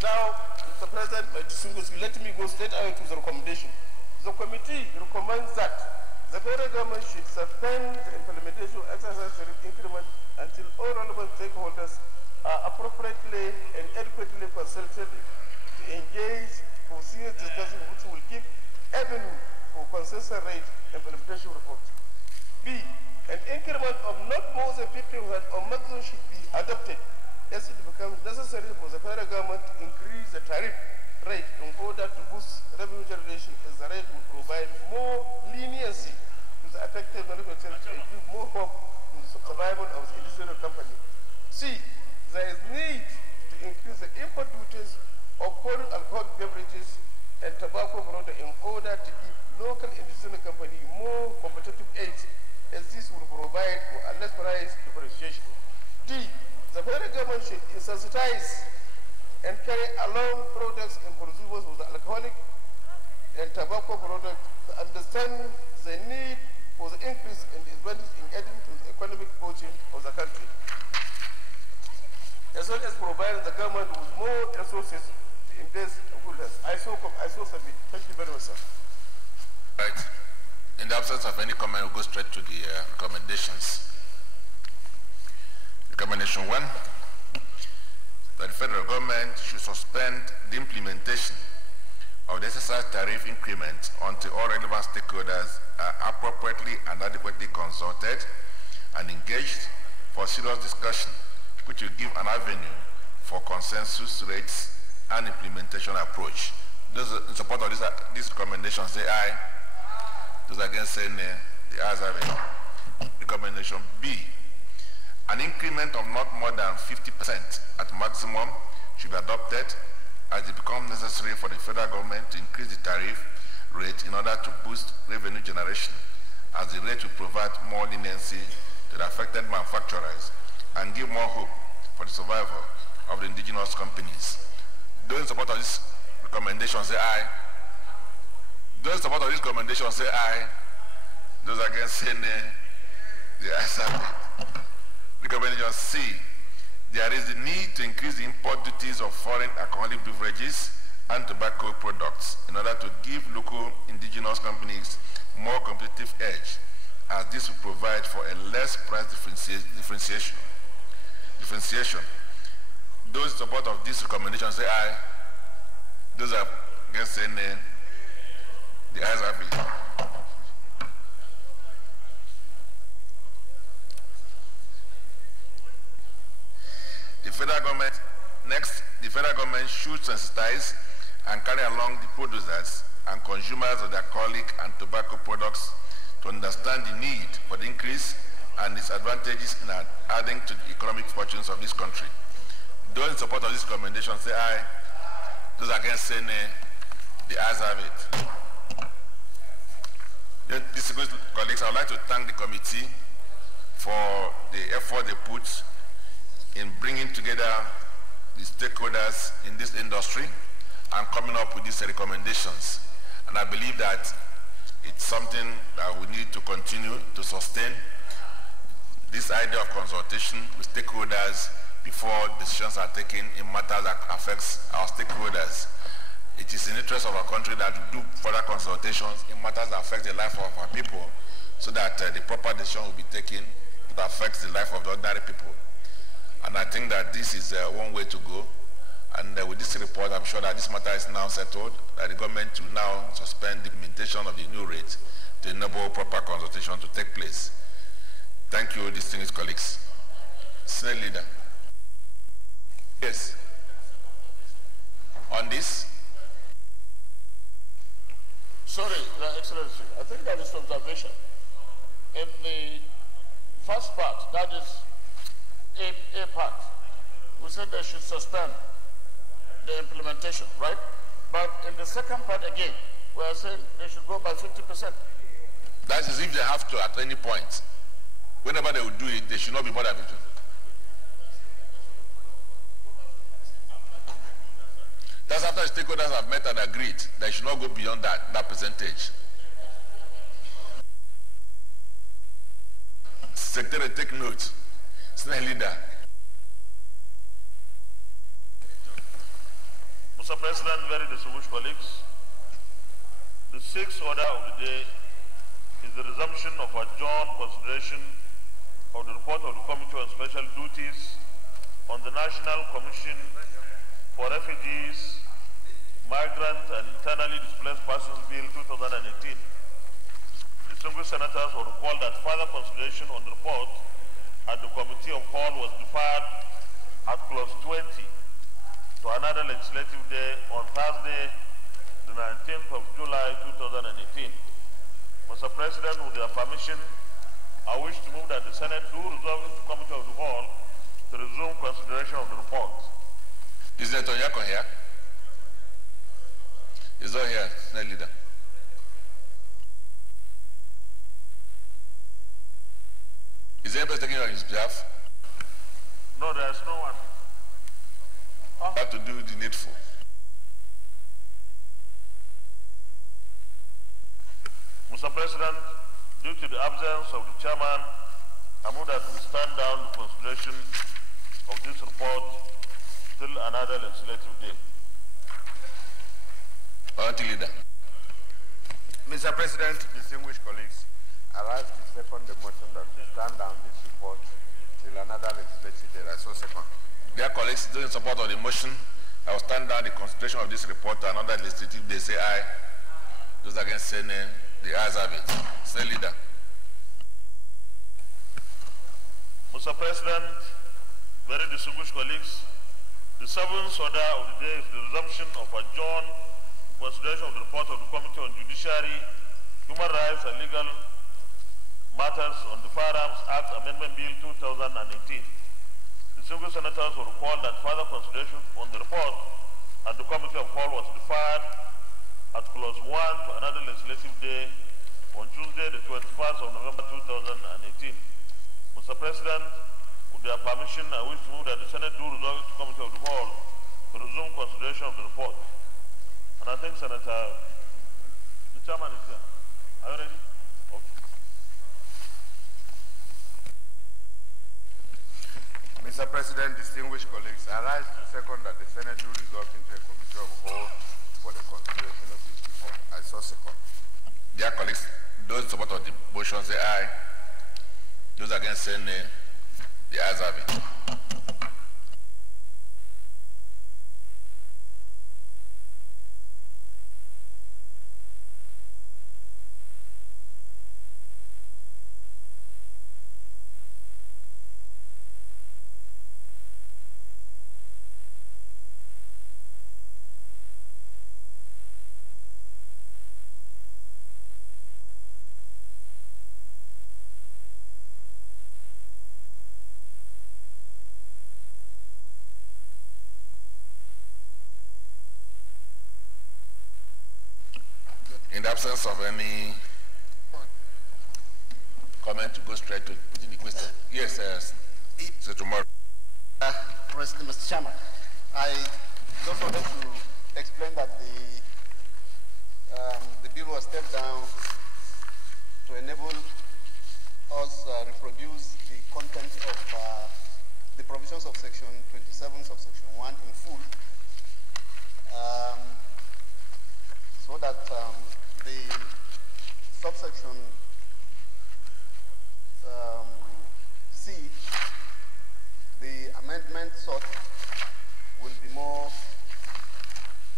Now, Mr. President, my distinguished, let me go straight away to the recommendation. The committee recommends that the federal government should suspend the implementation of exercise tariff increment until all relevant stakeholders are appropriately and adequately consulted to engage for serious discussion which will give avenue for consensus rate implementation report. B. An increment of not more than 50% or maximum should be adopted as it becomes necessary for the federal government to increase the tariff rate in order to boost revenue generation, as the rate will provide more leniency to the affected manufacturers and give more hope to the survival of the individual company. C. There is need to increase the import duties of foreign alcoholic beverages and tobacco products in order to give local indigenous companies more competitive edge, as this will provide for a less price differentiation. D. The federal government should sensitize and carry along products and consumers with alcoholic and tobacco products to understand the need for the increase in the advantage in adding to the economic fortune of the country, as well as providing the government with more resources to invest in good health. I so submit. Thank you very much, sir. Right. In the absence of any comment, we'll go straight to the recommendations. Recommendation 1, that the federal government should suspend the implementation of the exercise tariff increment until all relevant stakeholders are appropriately and adequately consulted and engaged for serious discussion, which will give an avenue for consensus rates and implementation approach. Those in support of this recommendation say aye. Those against saying nay, the ayes have it. Recommendation B. An increment of not more than 50% at maximum should be adopted as it becomes necessary for the federal government to increase the tariff rate in order to boost revenue generation, as the rate will provide more leniency to the affected manufacturers and give more hope for the survival of the indigenous companies. Those in support of this recommendation say aye. Those in support of this recommendation say aye. Those against say nay. The ayes have it. Recommendation C. There is the need to increase the import duties of foreign alcoholic beverages and tobacco products in order to give local indigenous companies more competitive edge, as this will provide for a less price differentiation. Those in support of this recommendation say aye. Those are against say nay. The ayes have it. The federal government should sensitize and carry along the producers and consumers of the alcoholic and tobacco products to understand the need for the increase and its advantages in adding to the economic fortunes of this country. Those in support of this recommendation say aye. Those against say nay. The ayes have it. Distinguished colleagues, I would like to thank the committee for the effort they put in bringing together the stakeholders in this industry and coming up with these recommendations. And I believe that it's something that we need to continue to sustain, this idea of consultation with stakeholders before decisions are taken in matters that affects our stakeholders. It is in the interest of our country that we do further consultations in matters that affect the life of our people, so that the proper decision will be taken that affects the life of the ordinary people. And I think that this is one way to go. And with this report, I'm sure that this matter is now settled, that the government will now suspend the implementation of the new rate to enable proper consultation to take place. Thank you, distinguished colleagues. Senate Leader. Yes. On this? Sorry, Your Excellency, I think that is observation. In the first part, that is A part, we said they should suspend the implementation, right? But in the second part again, we are saying they should go by 50%. That is if they have to at any point. Whenever they will do it, they should not be more than 50%. That's after the stakeholders have met and agreed. They should not go beyond that percentage. Secretary, take note. Senate Leader. Mr. President, very distinguished colleagues, the sixth order of the day is the resumption of adjourned consideration of the report of the Committee on Special Duties on the National Commission for Refugees, Migrant and Internally Displaced Persons Bill 2018. Distinguished senators will recall that further consideration on the report at the Committee of Whole was deferred at clause 20 to another legislative day on Thursday, the 19th of July 2018. Mr. President, with your permission, I wish to move that the Senate do resolve into Committee of the Whole to resume consideration of the report. Is there Tonyako here? Is not here, Senate Leader. Is anybody taking on his behalf? No, there is no one. I have to do the needful. Mr. President, due to the absence of the chairman, I move that we stand down the consideration of this report till another legislative day. Honorable Leader. Mr. President, distinguished colleagues, I rise to second the motion that we stand down this report till another legislative day. I so second. Dear colleagues, those in support of the motion, I will stand down the consideration of this report to another legislative day. Say aye. Those against say nay. The ayes have it. Senate Leader. Mr. President, very distinguished colleagues, the seventh order of the day is the resumption of adjourned consideration of the report of the Committee on Judiciary, Human Rights and Legal Matters on the Firearms Act Amendment Bill 2018. Distinguished senators will recall that further consideration on the report at the Committee of Whole was deferred at clause 1 to another legislative day on Tuesday, the 21st of November 2018. Mr. President, with your permission, I wish to move that the Senate do resolve to Committee of the Whole to resume consideration of the report. And I think Senator, the chairman is here. Are you ready? Okay. Mr. President, distinguished colleagues, I rise to second that the Senate do resolve into a Committee of Whole for the consideration of this report. I so second. Dear colleagues, those in support of the motion say aye. Those against say nay. The ayes have it. In the absence of any comment, to go straight to putting the question. Yes, so tomorrow. President, Mr. Chairman, I just wanted to explain that the bill was stepped down to enable us reproduce the contents of the provisions of Section 27 of Section 1 in full, so that the subsection C, the amendment sought, will be more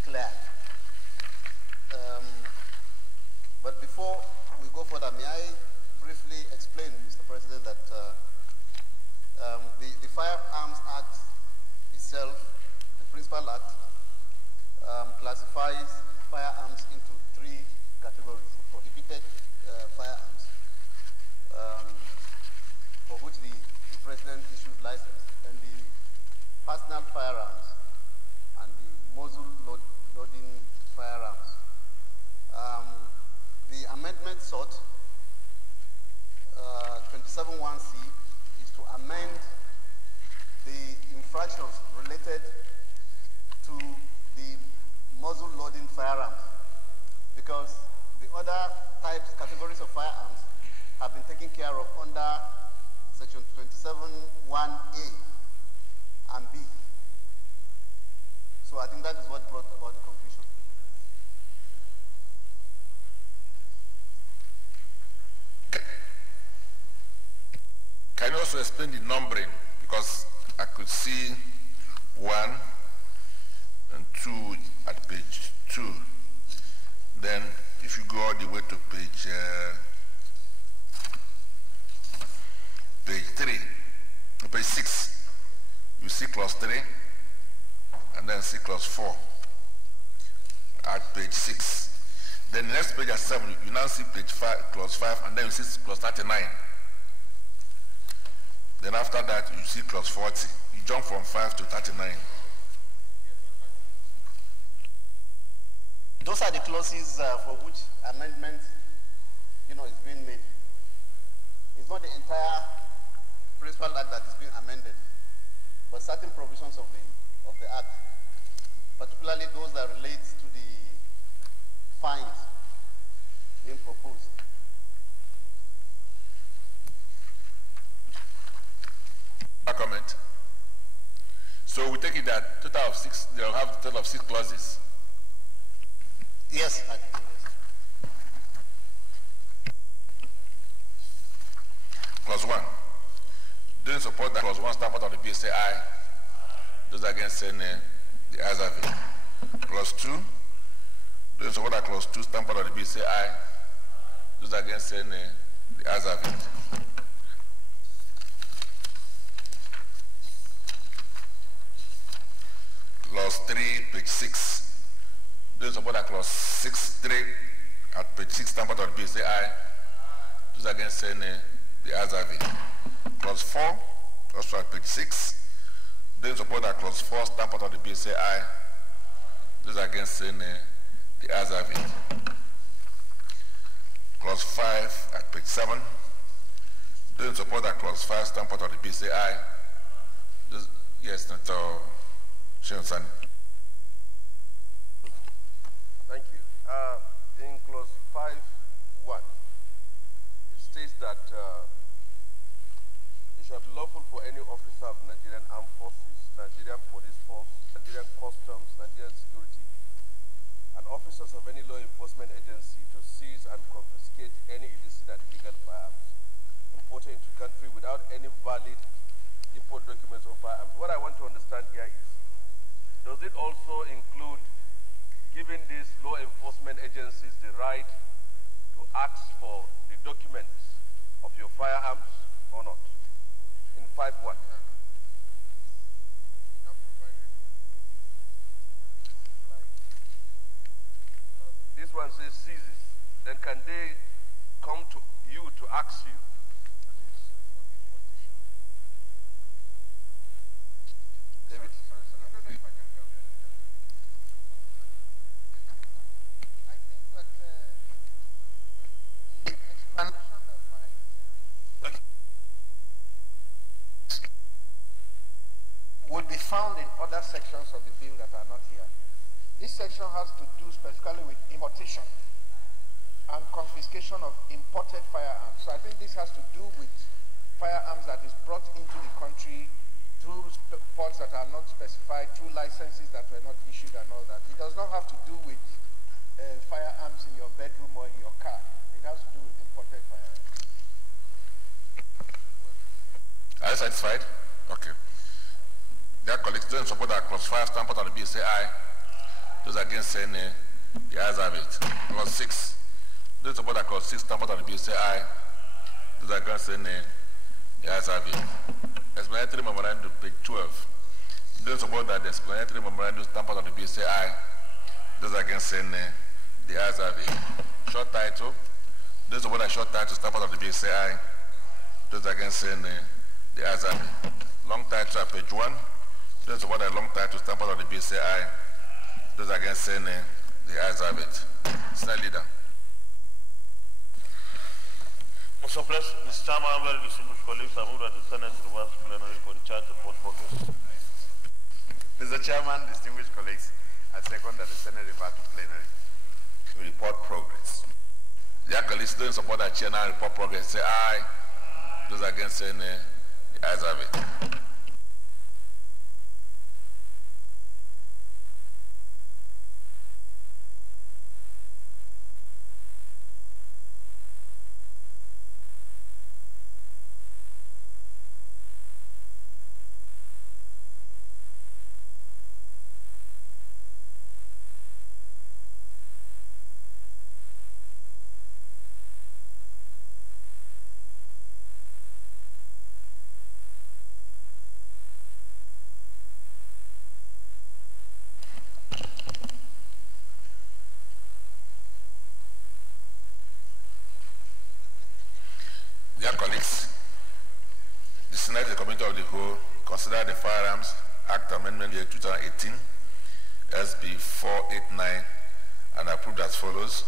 clear. But before we go further, may I briefly explain, Mr. President, that the Firearms Act itself, the principal act, classifies firearms into three categories: prohibited firearms, for which the President issues license, and the personal firearms, and the muzzle loading firearms. The amendment sought, 27(1)(c), is to amend the infractions related to the muzzle loading firearms, because the other categories of firearms have been taken care of under Section 27(1)(a) and B. So I think that is what brought about the confusion. Can you also explain the numbering? Because I could see 1 and 2 at page 2. Then if you go all the way to page 6, you see clause 3, and then see clause 4 at page 6. Then the next page at 7, you now see page 5, clause 5, and then you see clause 39. Then after that, you see clause 40. You jump from 5 to 39. Those are the clauses for which amendment, is being made. It's not the entire principal act that is being amended, but certain provisions of the act, particularly those that relate to the fines being proposed. A comment. So we take it that total of 6, they'll have a total of 6 clauses. Yes, I think yes. Clause 1. Those in support that clause 1 stamp out of the bill say aye. Those against say nay. The ayes have it. Clause 2. Those in support that clause 2 stamp out of the bill say aye. Those against say nay. The ayes have it. Clause 3, page 6. Those in support that clause 6, 3 at page 6, stamp out of the bill, say aye. Those against, say nay. The ayes have it. Clause 4, also at page 6. Those in support that clause 4, stamp out of the bill, say aye. Those against, say nay. The ayes have it. Clause 5 at page 7. Those in support that clause 5, stamp out of the bill, say aye. Those, yes, Senator Shinsan. Thank you. In clause 5.1, it states that it shall be lawful for any officer of Nigerian Armed Forces, Nigerian Police Force, Nigerian Customs, Nigerian Security, and officers of any law enforcement agency to seize and confiscate any illicit and illegal firearms imported into the country without any valid import documents or firearms. What I want to understand here is, does it also include giving these law enforcement agencies the right to ask for the documents of your firearms or not? In 5.1. This one says seizes. Then can they come to you to ask you? David. Would be found in other sections of the bill that are not here. This section has to do specifically with importation and confiscation of imported firearms. So I think this has to do with firearms that is brought into the country through ports that are not specified, through licenses that were not issued and all that. It does not have to do with firearms in your bedroom or in your car. It has to do with imported firearms. Are you satisfied? Okay. Their colleagues don't support that clause 5, stamp out on the bill, say aye. Those against, say nay. The ayes have it. Clause 6. Those support that clause 6, stamp out on the bill, say aye. Those against, say nay. The ayes have it. Explanatory memorandum, page 12. Those support that the explanatory memorandum, stamp out on the bill, say aye. Those against, say nay. The ayes have it. Short title. Those support that short title, stamp out on the bill, say aye. Those against, say nay. The ayes have it. Long title at page 1. Those support that long title, stamp out on the bill, say aye. Those against, say nay. The ayes have it. Senate Leader. Mr. President, Mr. Chairman, very distinguished colleagues, I move that the Senate reverse plenary for the charge report progress. Mr. Chairman, distinguished colleagues, I second that the Senate refer to plenary to report progress. Their colleagues don't support that chair now report progress, say aye. Those against, say nay. The ayes have it. Dear colleagues, the Senate, the Committee of the Whole, consider the Firearms Act Amendment Year 2018, SB 489, and approved as follows.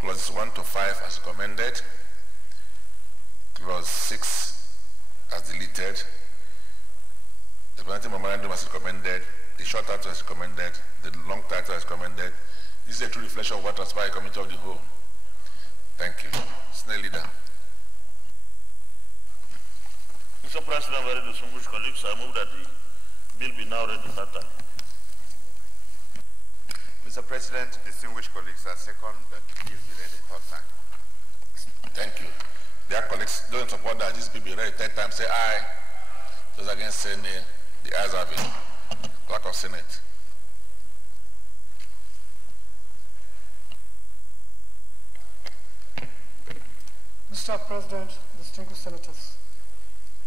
Clauses 1 to 5 as recommended. Clause 6 as deleted. The explanatory memorandum as recommended. The short title as recommended. The long title as recommended. This is a true reflection of what was by the Committee of the Whole. Thank you. Senate Leader. Mr. President, very distinguished colleagues, I move that the bill be now read the third time. Mr. President, distinguished colleagues, I second that the bill be read the third time. Thank you. Dear colleagues, those in support that this bill be read the third time, say aye. Those against, say nay. The ayes have it. Clerk of Senate. Mr. President, distinguished senators,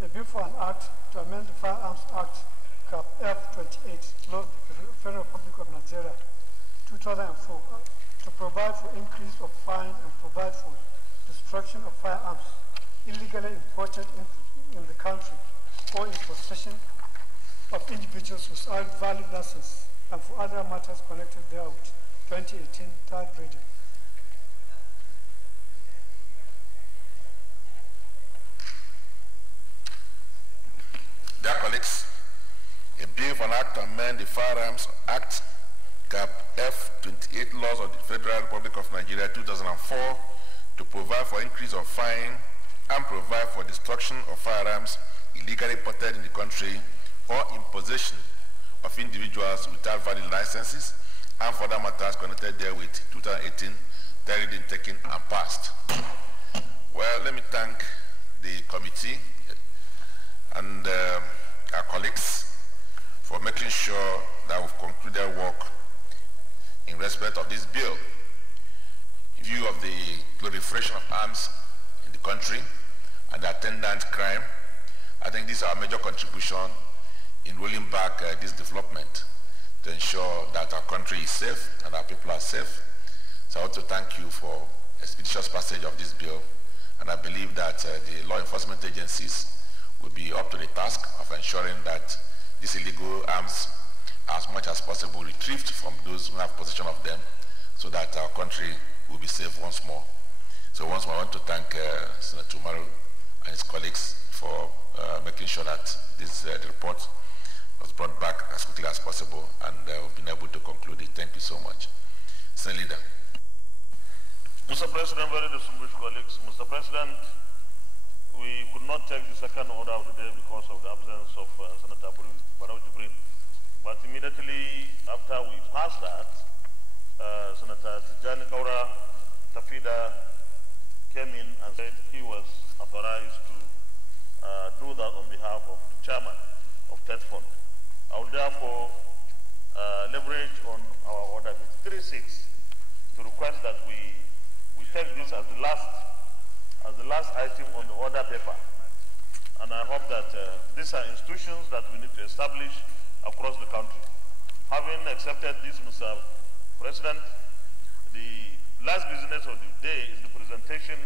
a bill for an act to amend the Firearms Act, Cap F 28, Law of the Federal Republic of Nigeria, 2004, to provide for increase of fine and provide for destruction of firearms illegally imported in the country or in possession of individuals without valid license and for other matters connected therewith. 2018, third reading. Dear colleagues, a bill for an act to amend the Firearms Act, Cap F28 laws of the Federal Republic of Nigeria 2004 to provide for increase of fine and provide for destruction of firearms illegally imported in the country or in possession of individuals without valid licenses and for other matters connected therewith. 2018, third reading taken and passed. Well, let me thank the committee and our colleagues for making sure that we've concluded work in respect of this bill. In view of the proliferation of arms in the country and the attendant crime, I think this is our major contribution in rolling back this development to ensure that our country is safe and our people are safe. So I want to thank you for expeditious passage of this bill, and I believe that the law enforcement agencies will be up to the task of ensuring that these illegal arms are as much as possible retrieved from those who have possession of them so that our country will be safe once more. So once more I want to thank Senator Umaru and his colleagues for making sure that this the report was brought back as quickly as possible and we've been able to conclude it. Thank you so much. Senator Leader. Mr. President, very distinguished colleagues, Mr. President, we could not take the second order of the day because of the absence of Senator Barau Jibrin. But immediately after we passed that, Senator Tijani Kaura Tafida came in and said he was authorized to do that on behalf of the chairman of TED Fund. I will therefore leverage on our order 53-6 to request that we take this as the last item on the order paper. And I hope that these are institutions that we need to establish across the country. Having accepted this, Mr. President, the last business of the day is the presentation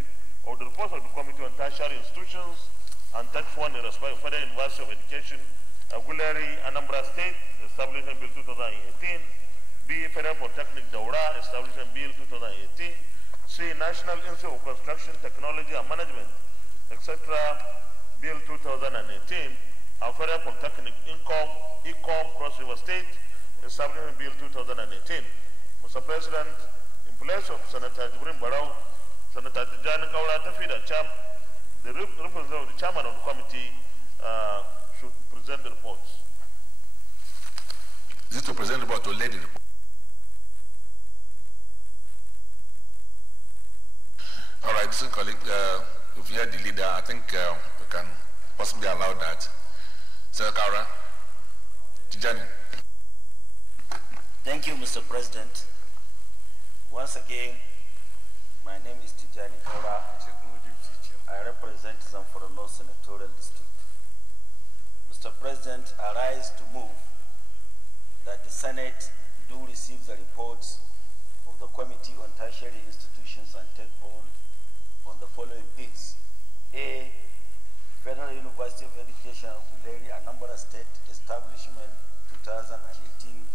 of the report of the Committee on Tertiary Institutions and TED Fund in respect of Federal University of Education, Plenary, Anambra State, Establishment Bill 2018, B. Federal Polytechnic Daura, Establishment Bill 2018, C. National Institute of Construction Technology and Management, etc., Bill 2018, and Federal Polytechnic Ecom Cross River State, Establishment Bill 2018. Mr. President, in place of Senator Jibrin Barau, Senator Tijani Kaura Tafida, the representative of the chairman of the committee should present the reports. Is it to present the report or lay the report? All right, this is colleague, if you heard the leader, I think we can possibly allow that. Senator Kaura, Tijani. Thank you, Mr. President. Once again, my name is Tijani Kaura. I represent Zamfara North Senatorial District. Mr. President, I rise to move that the Senate do receive the reports of the Committee on Tertiary Institutions and TED Fund on the following bills. A. Federal University of Education of Plenary, Anambra State, Establishment 2018.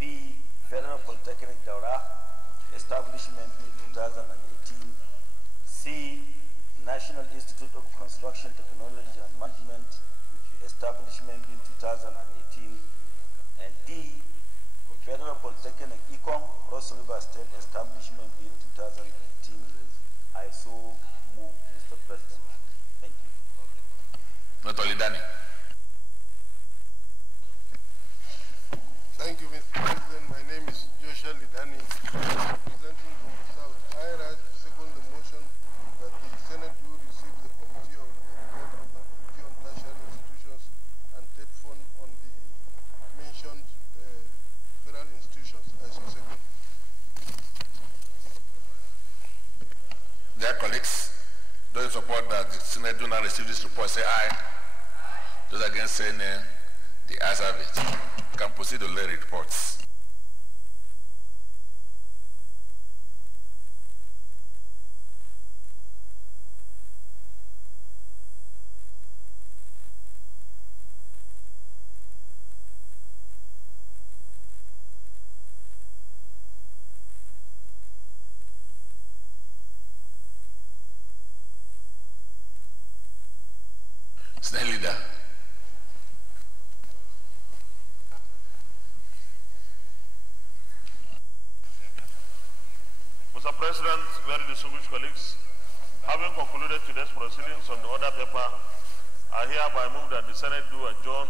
B. Federal Polytechnic Daura, Establishment Bill 2018. C. National Institute of Construction Technology and Management, Establishment Bill 2018. And D. Federal Polytechnic Ecom Cross River State, Establishment Bill 2018. I so move, Mr. President. Thank you. Not only Danny. Thank you, Mr. President. My name is Joshua Lidani, representing from the South. I rise to second the motion that the Senate do receive the Committee of the report of the Committee on Tertiary Institutions and TED Fund on the mentioned federal institutions. I so second. Dear colleagues, those in support that the Senate do not receive this report, say aye. Those against say nay. The ayes have it. You can proceed to lay reports. Senate Leader. Mr. President, very distinguished colleagues, having concluded today's proceedings on the order paper, I hereby move that the Senate do adjourn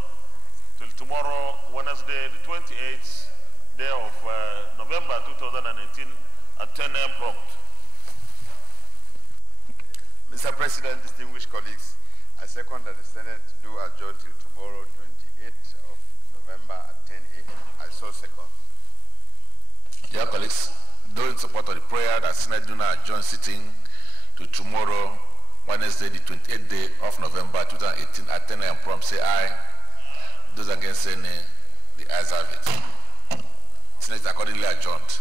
till tomorrow, Wednesday, the 28th day of November 2019 at 10 a.m. prompt. Mr. President, distinguished colleagues, I second that the Senate do adjourn till tomorrow, 28th of November at 10 a.m. I so second. Dear colleagues, those in support of the prayer that Senate do not adjourn sitting to tomorrow, Wednesday, the 28th day of November 2018 at 10 a.m. prompt, say aye. Those against say nay. The ayes have it. Senate is accordingly adjourned.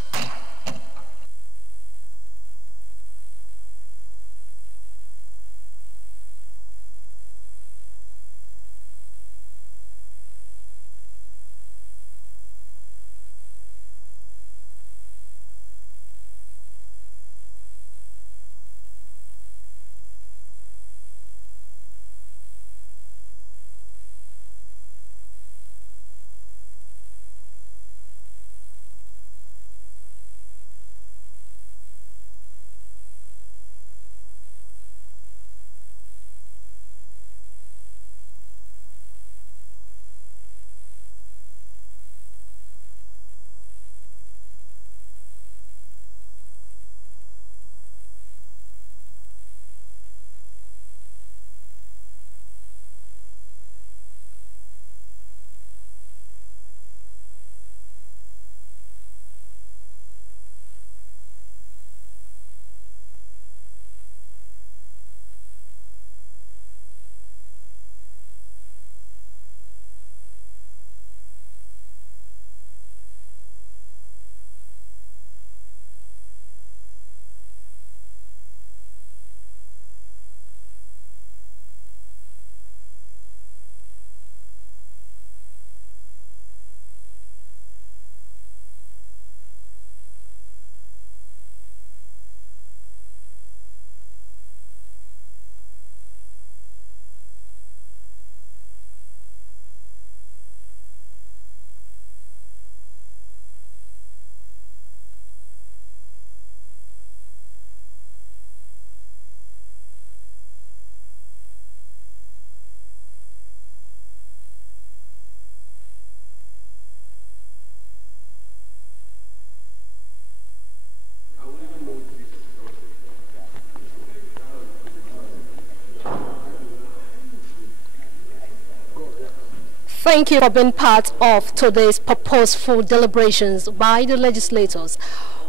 Thank you for being part of today's purposeful deliberations by the legislators.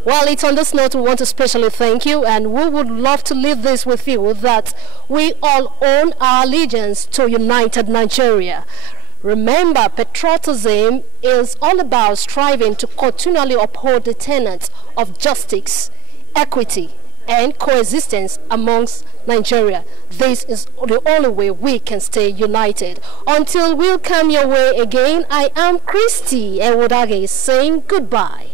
Well, it's on this note we want to specially thank you, and we would love to leave this with you that we all own our allegiance to united Nigeria. Remember, patriotism is all about striving to continually uphold the tenets of justice, equity, and coexistence amongst Nigeria. This is the only way we can stay united. Until we'll come your way again, I am Christy Ewodage saying goodbye.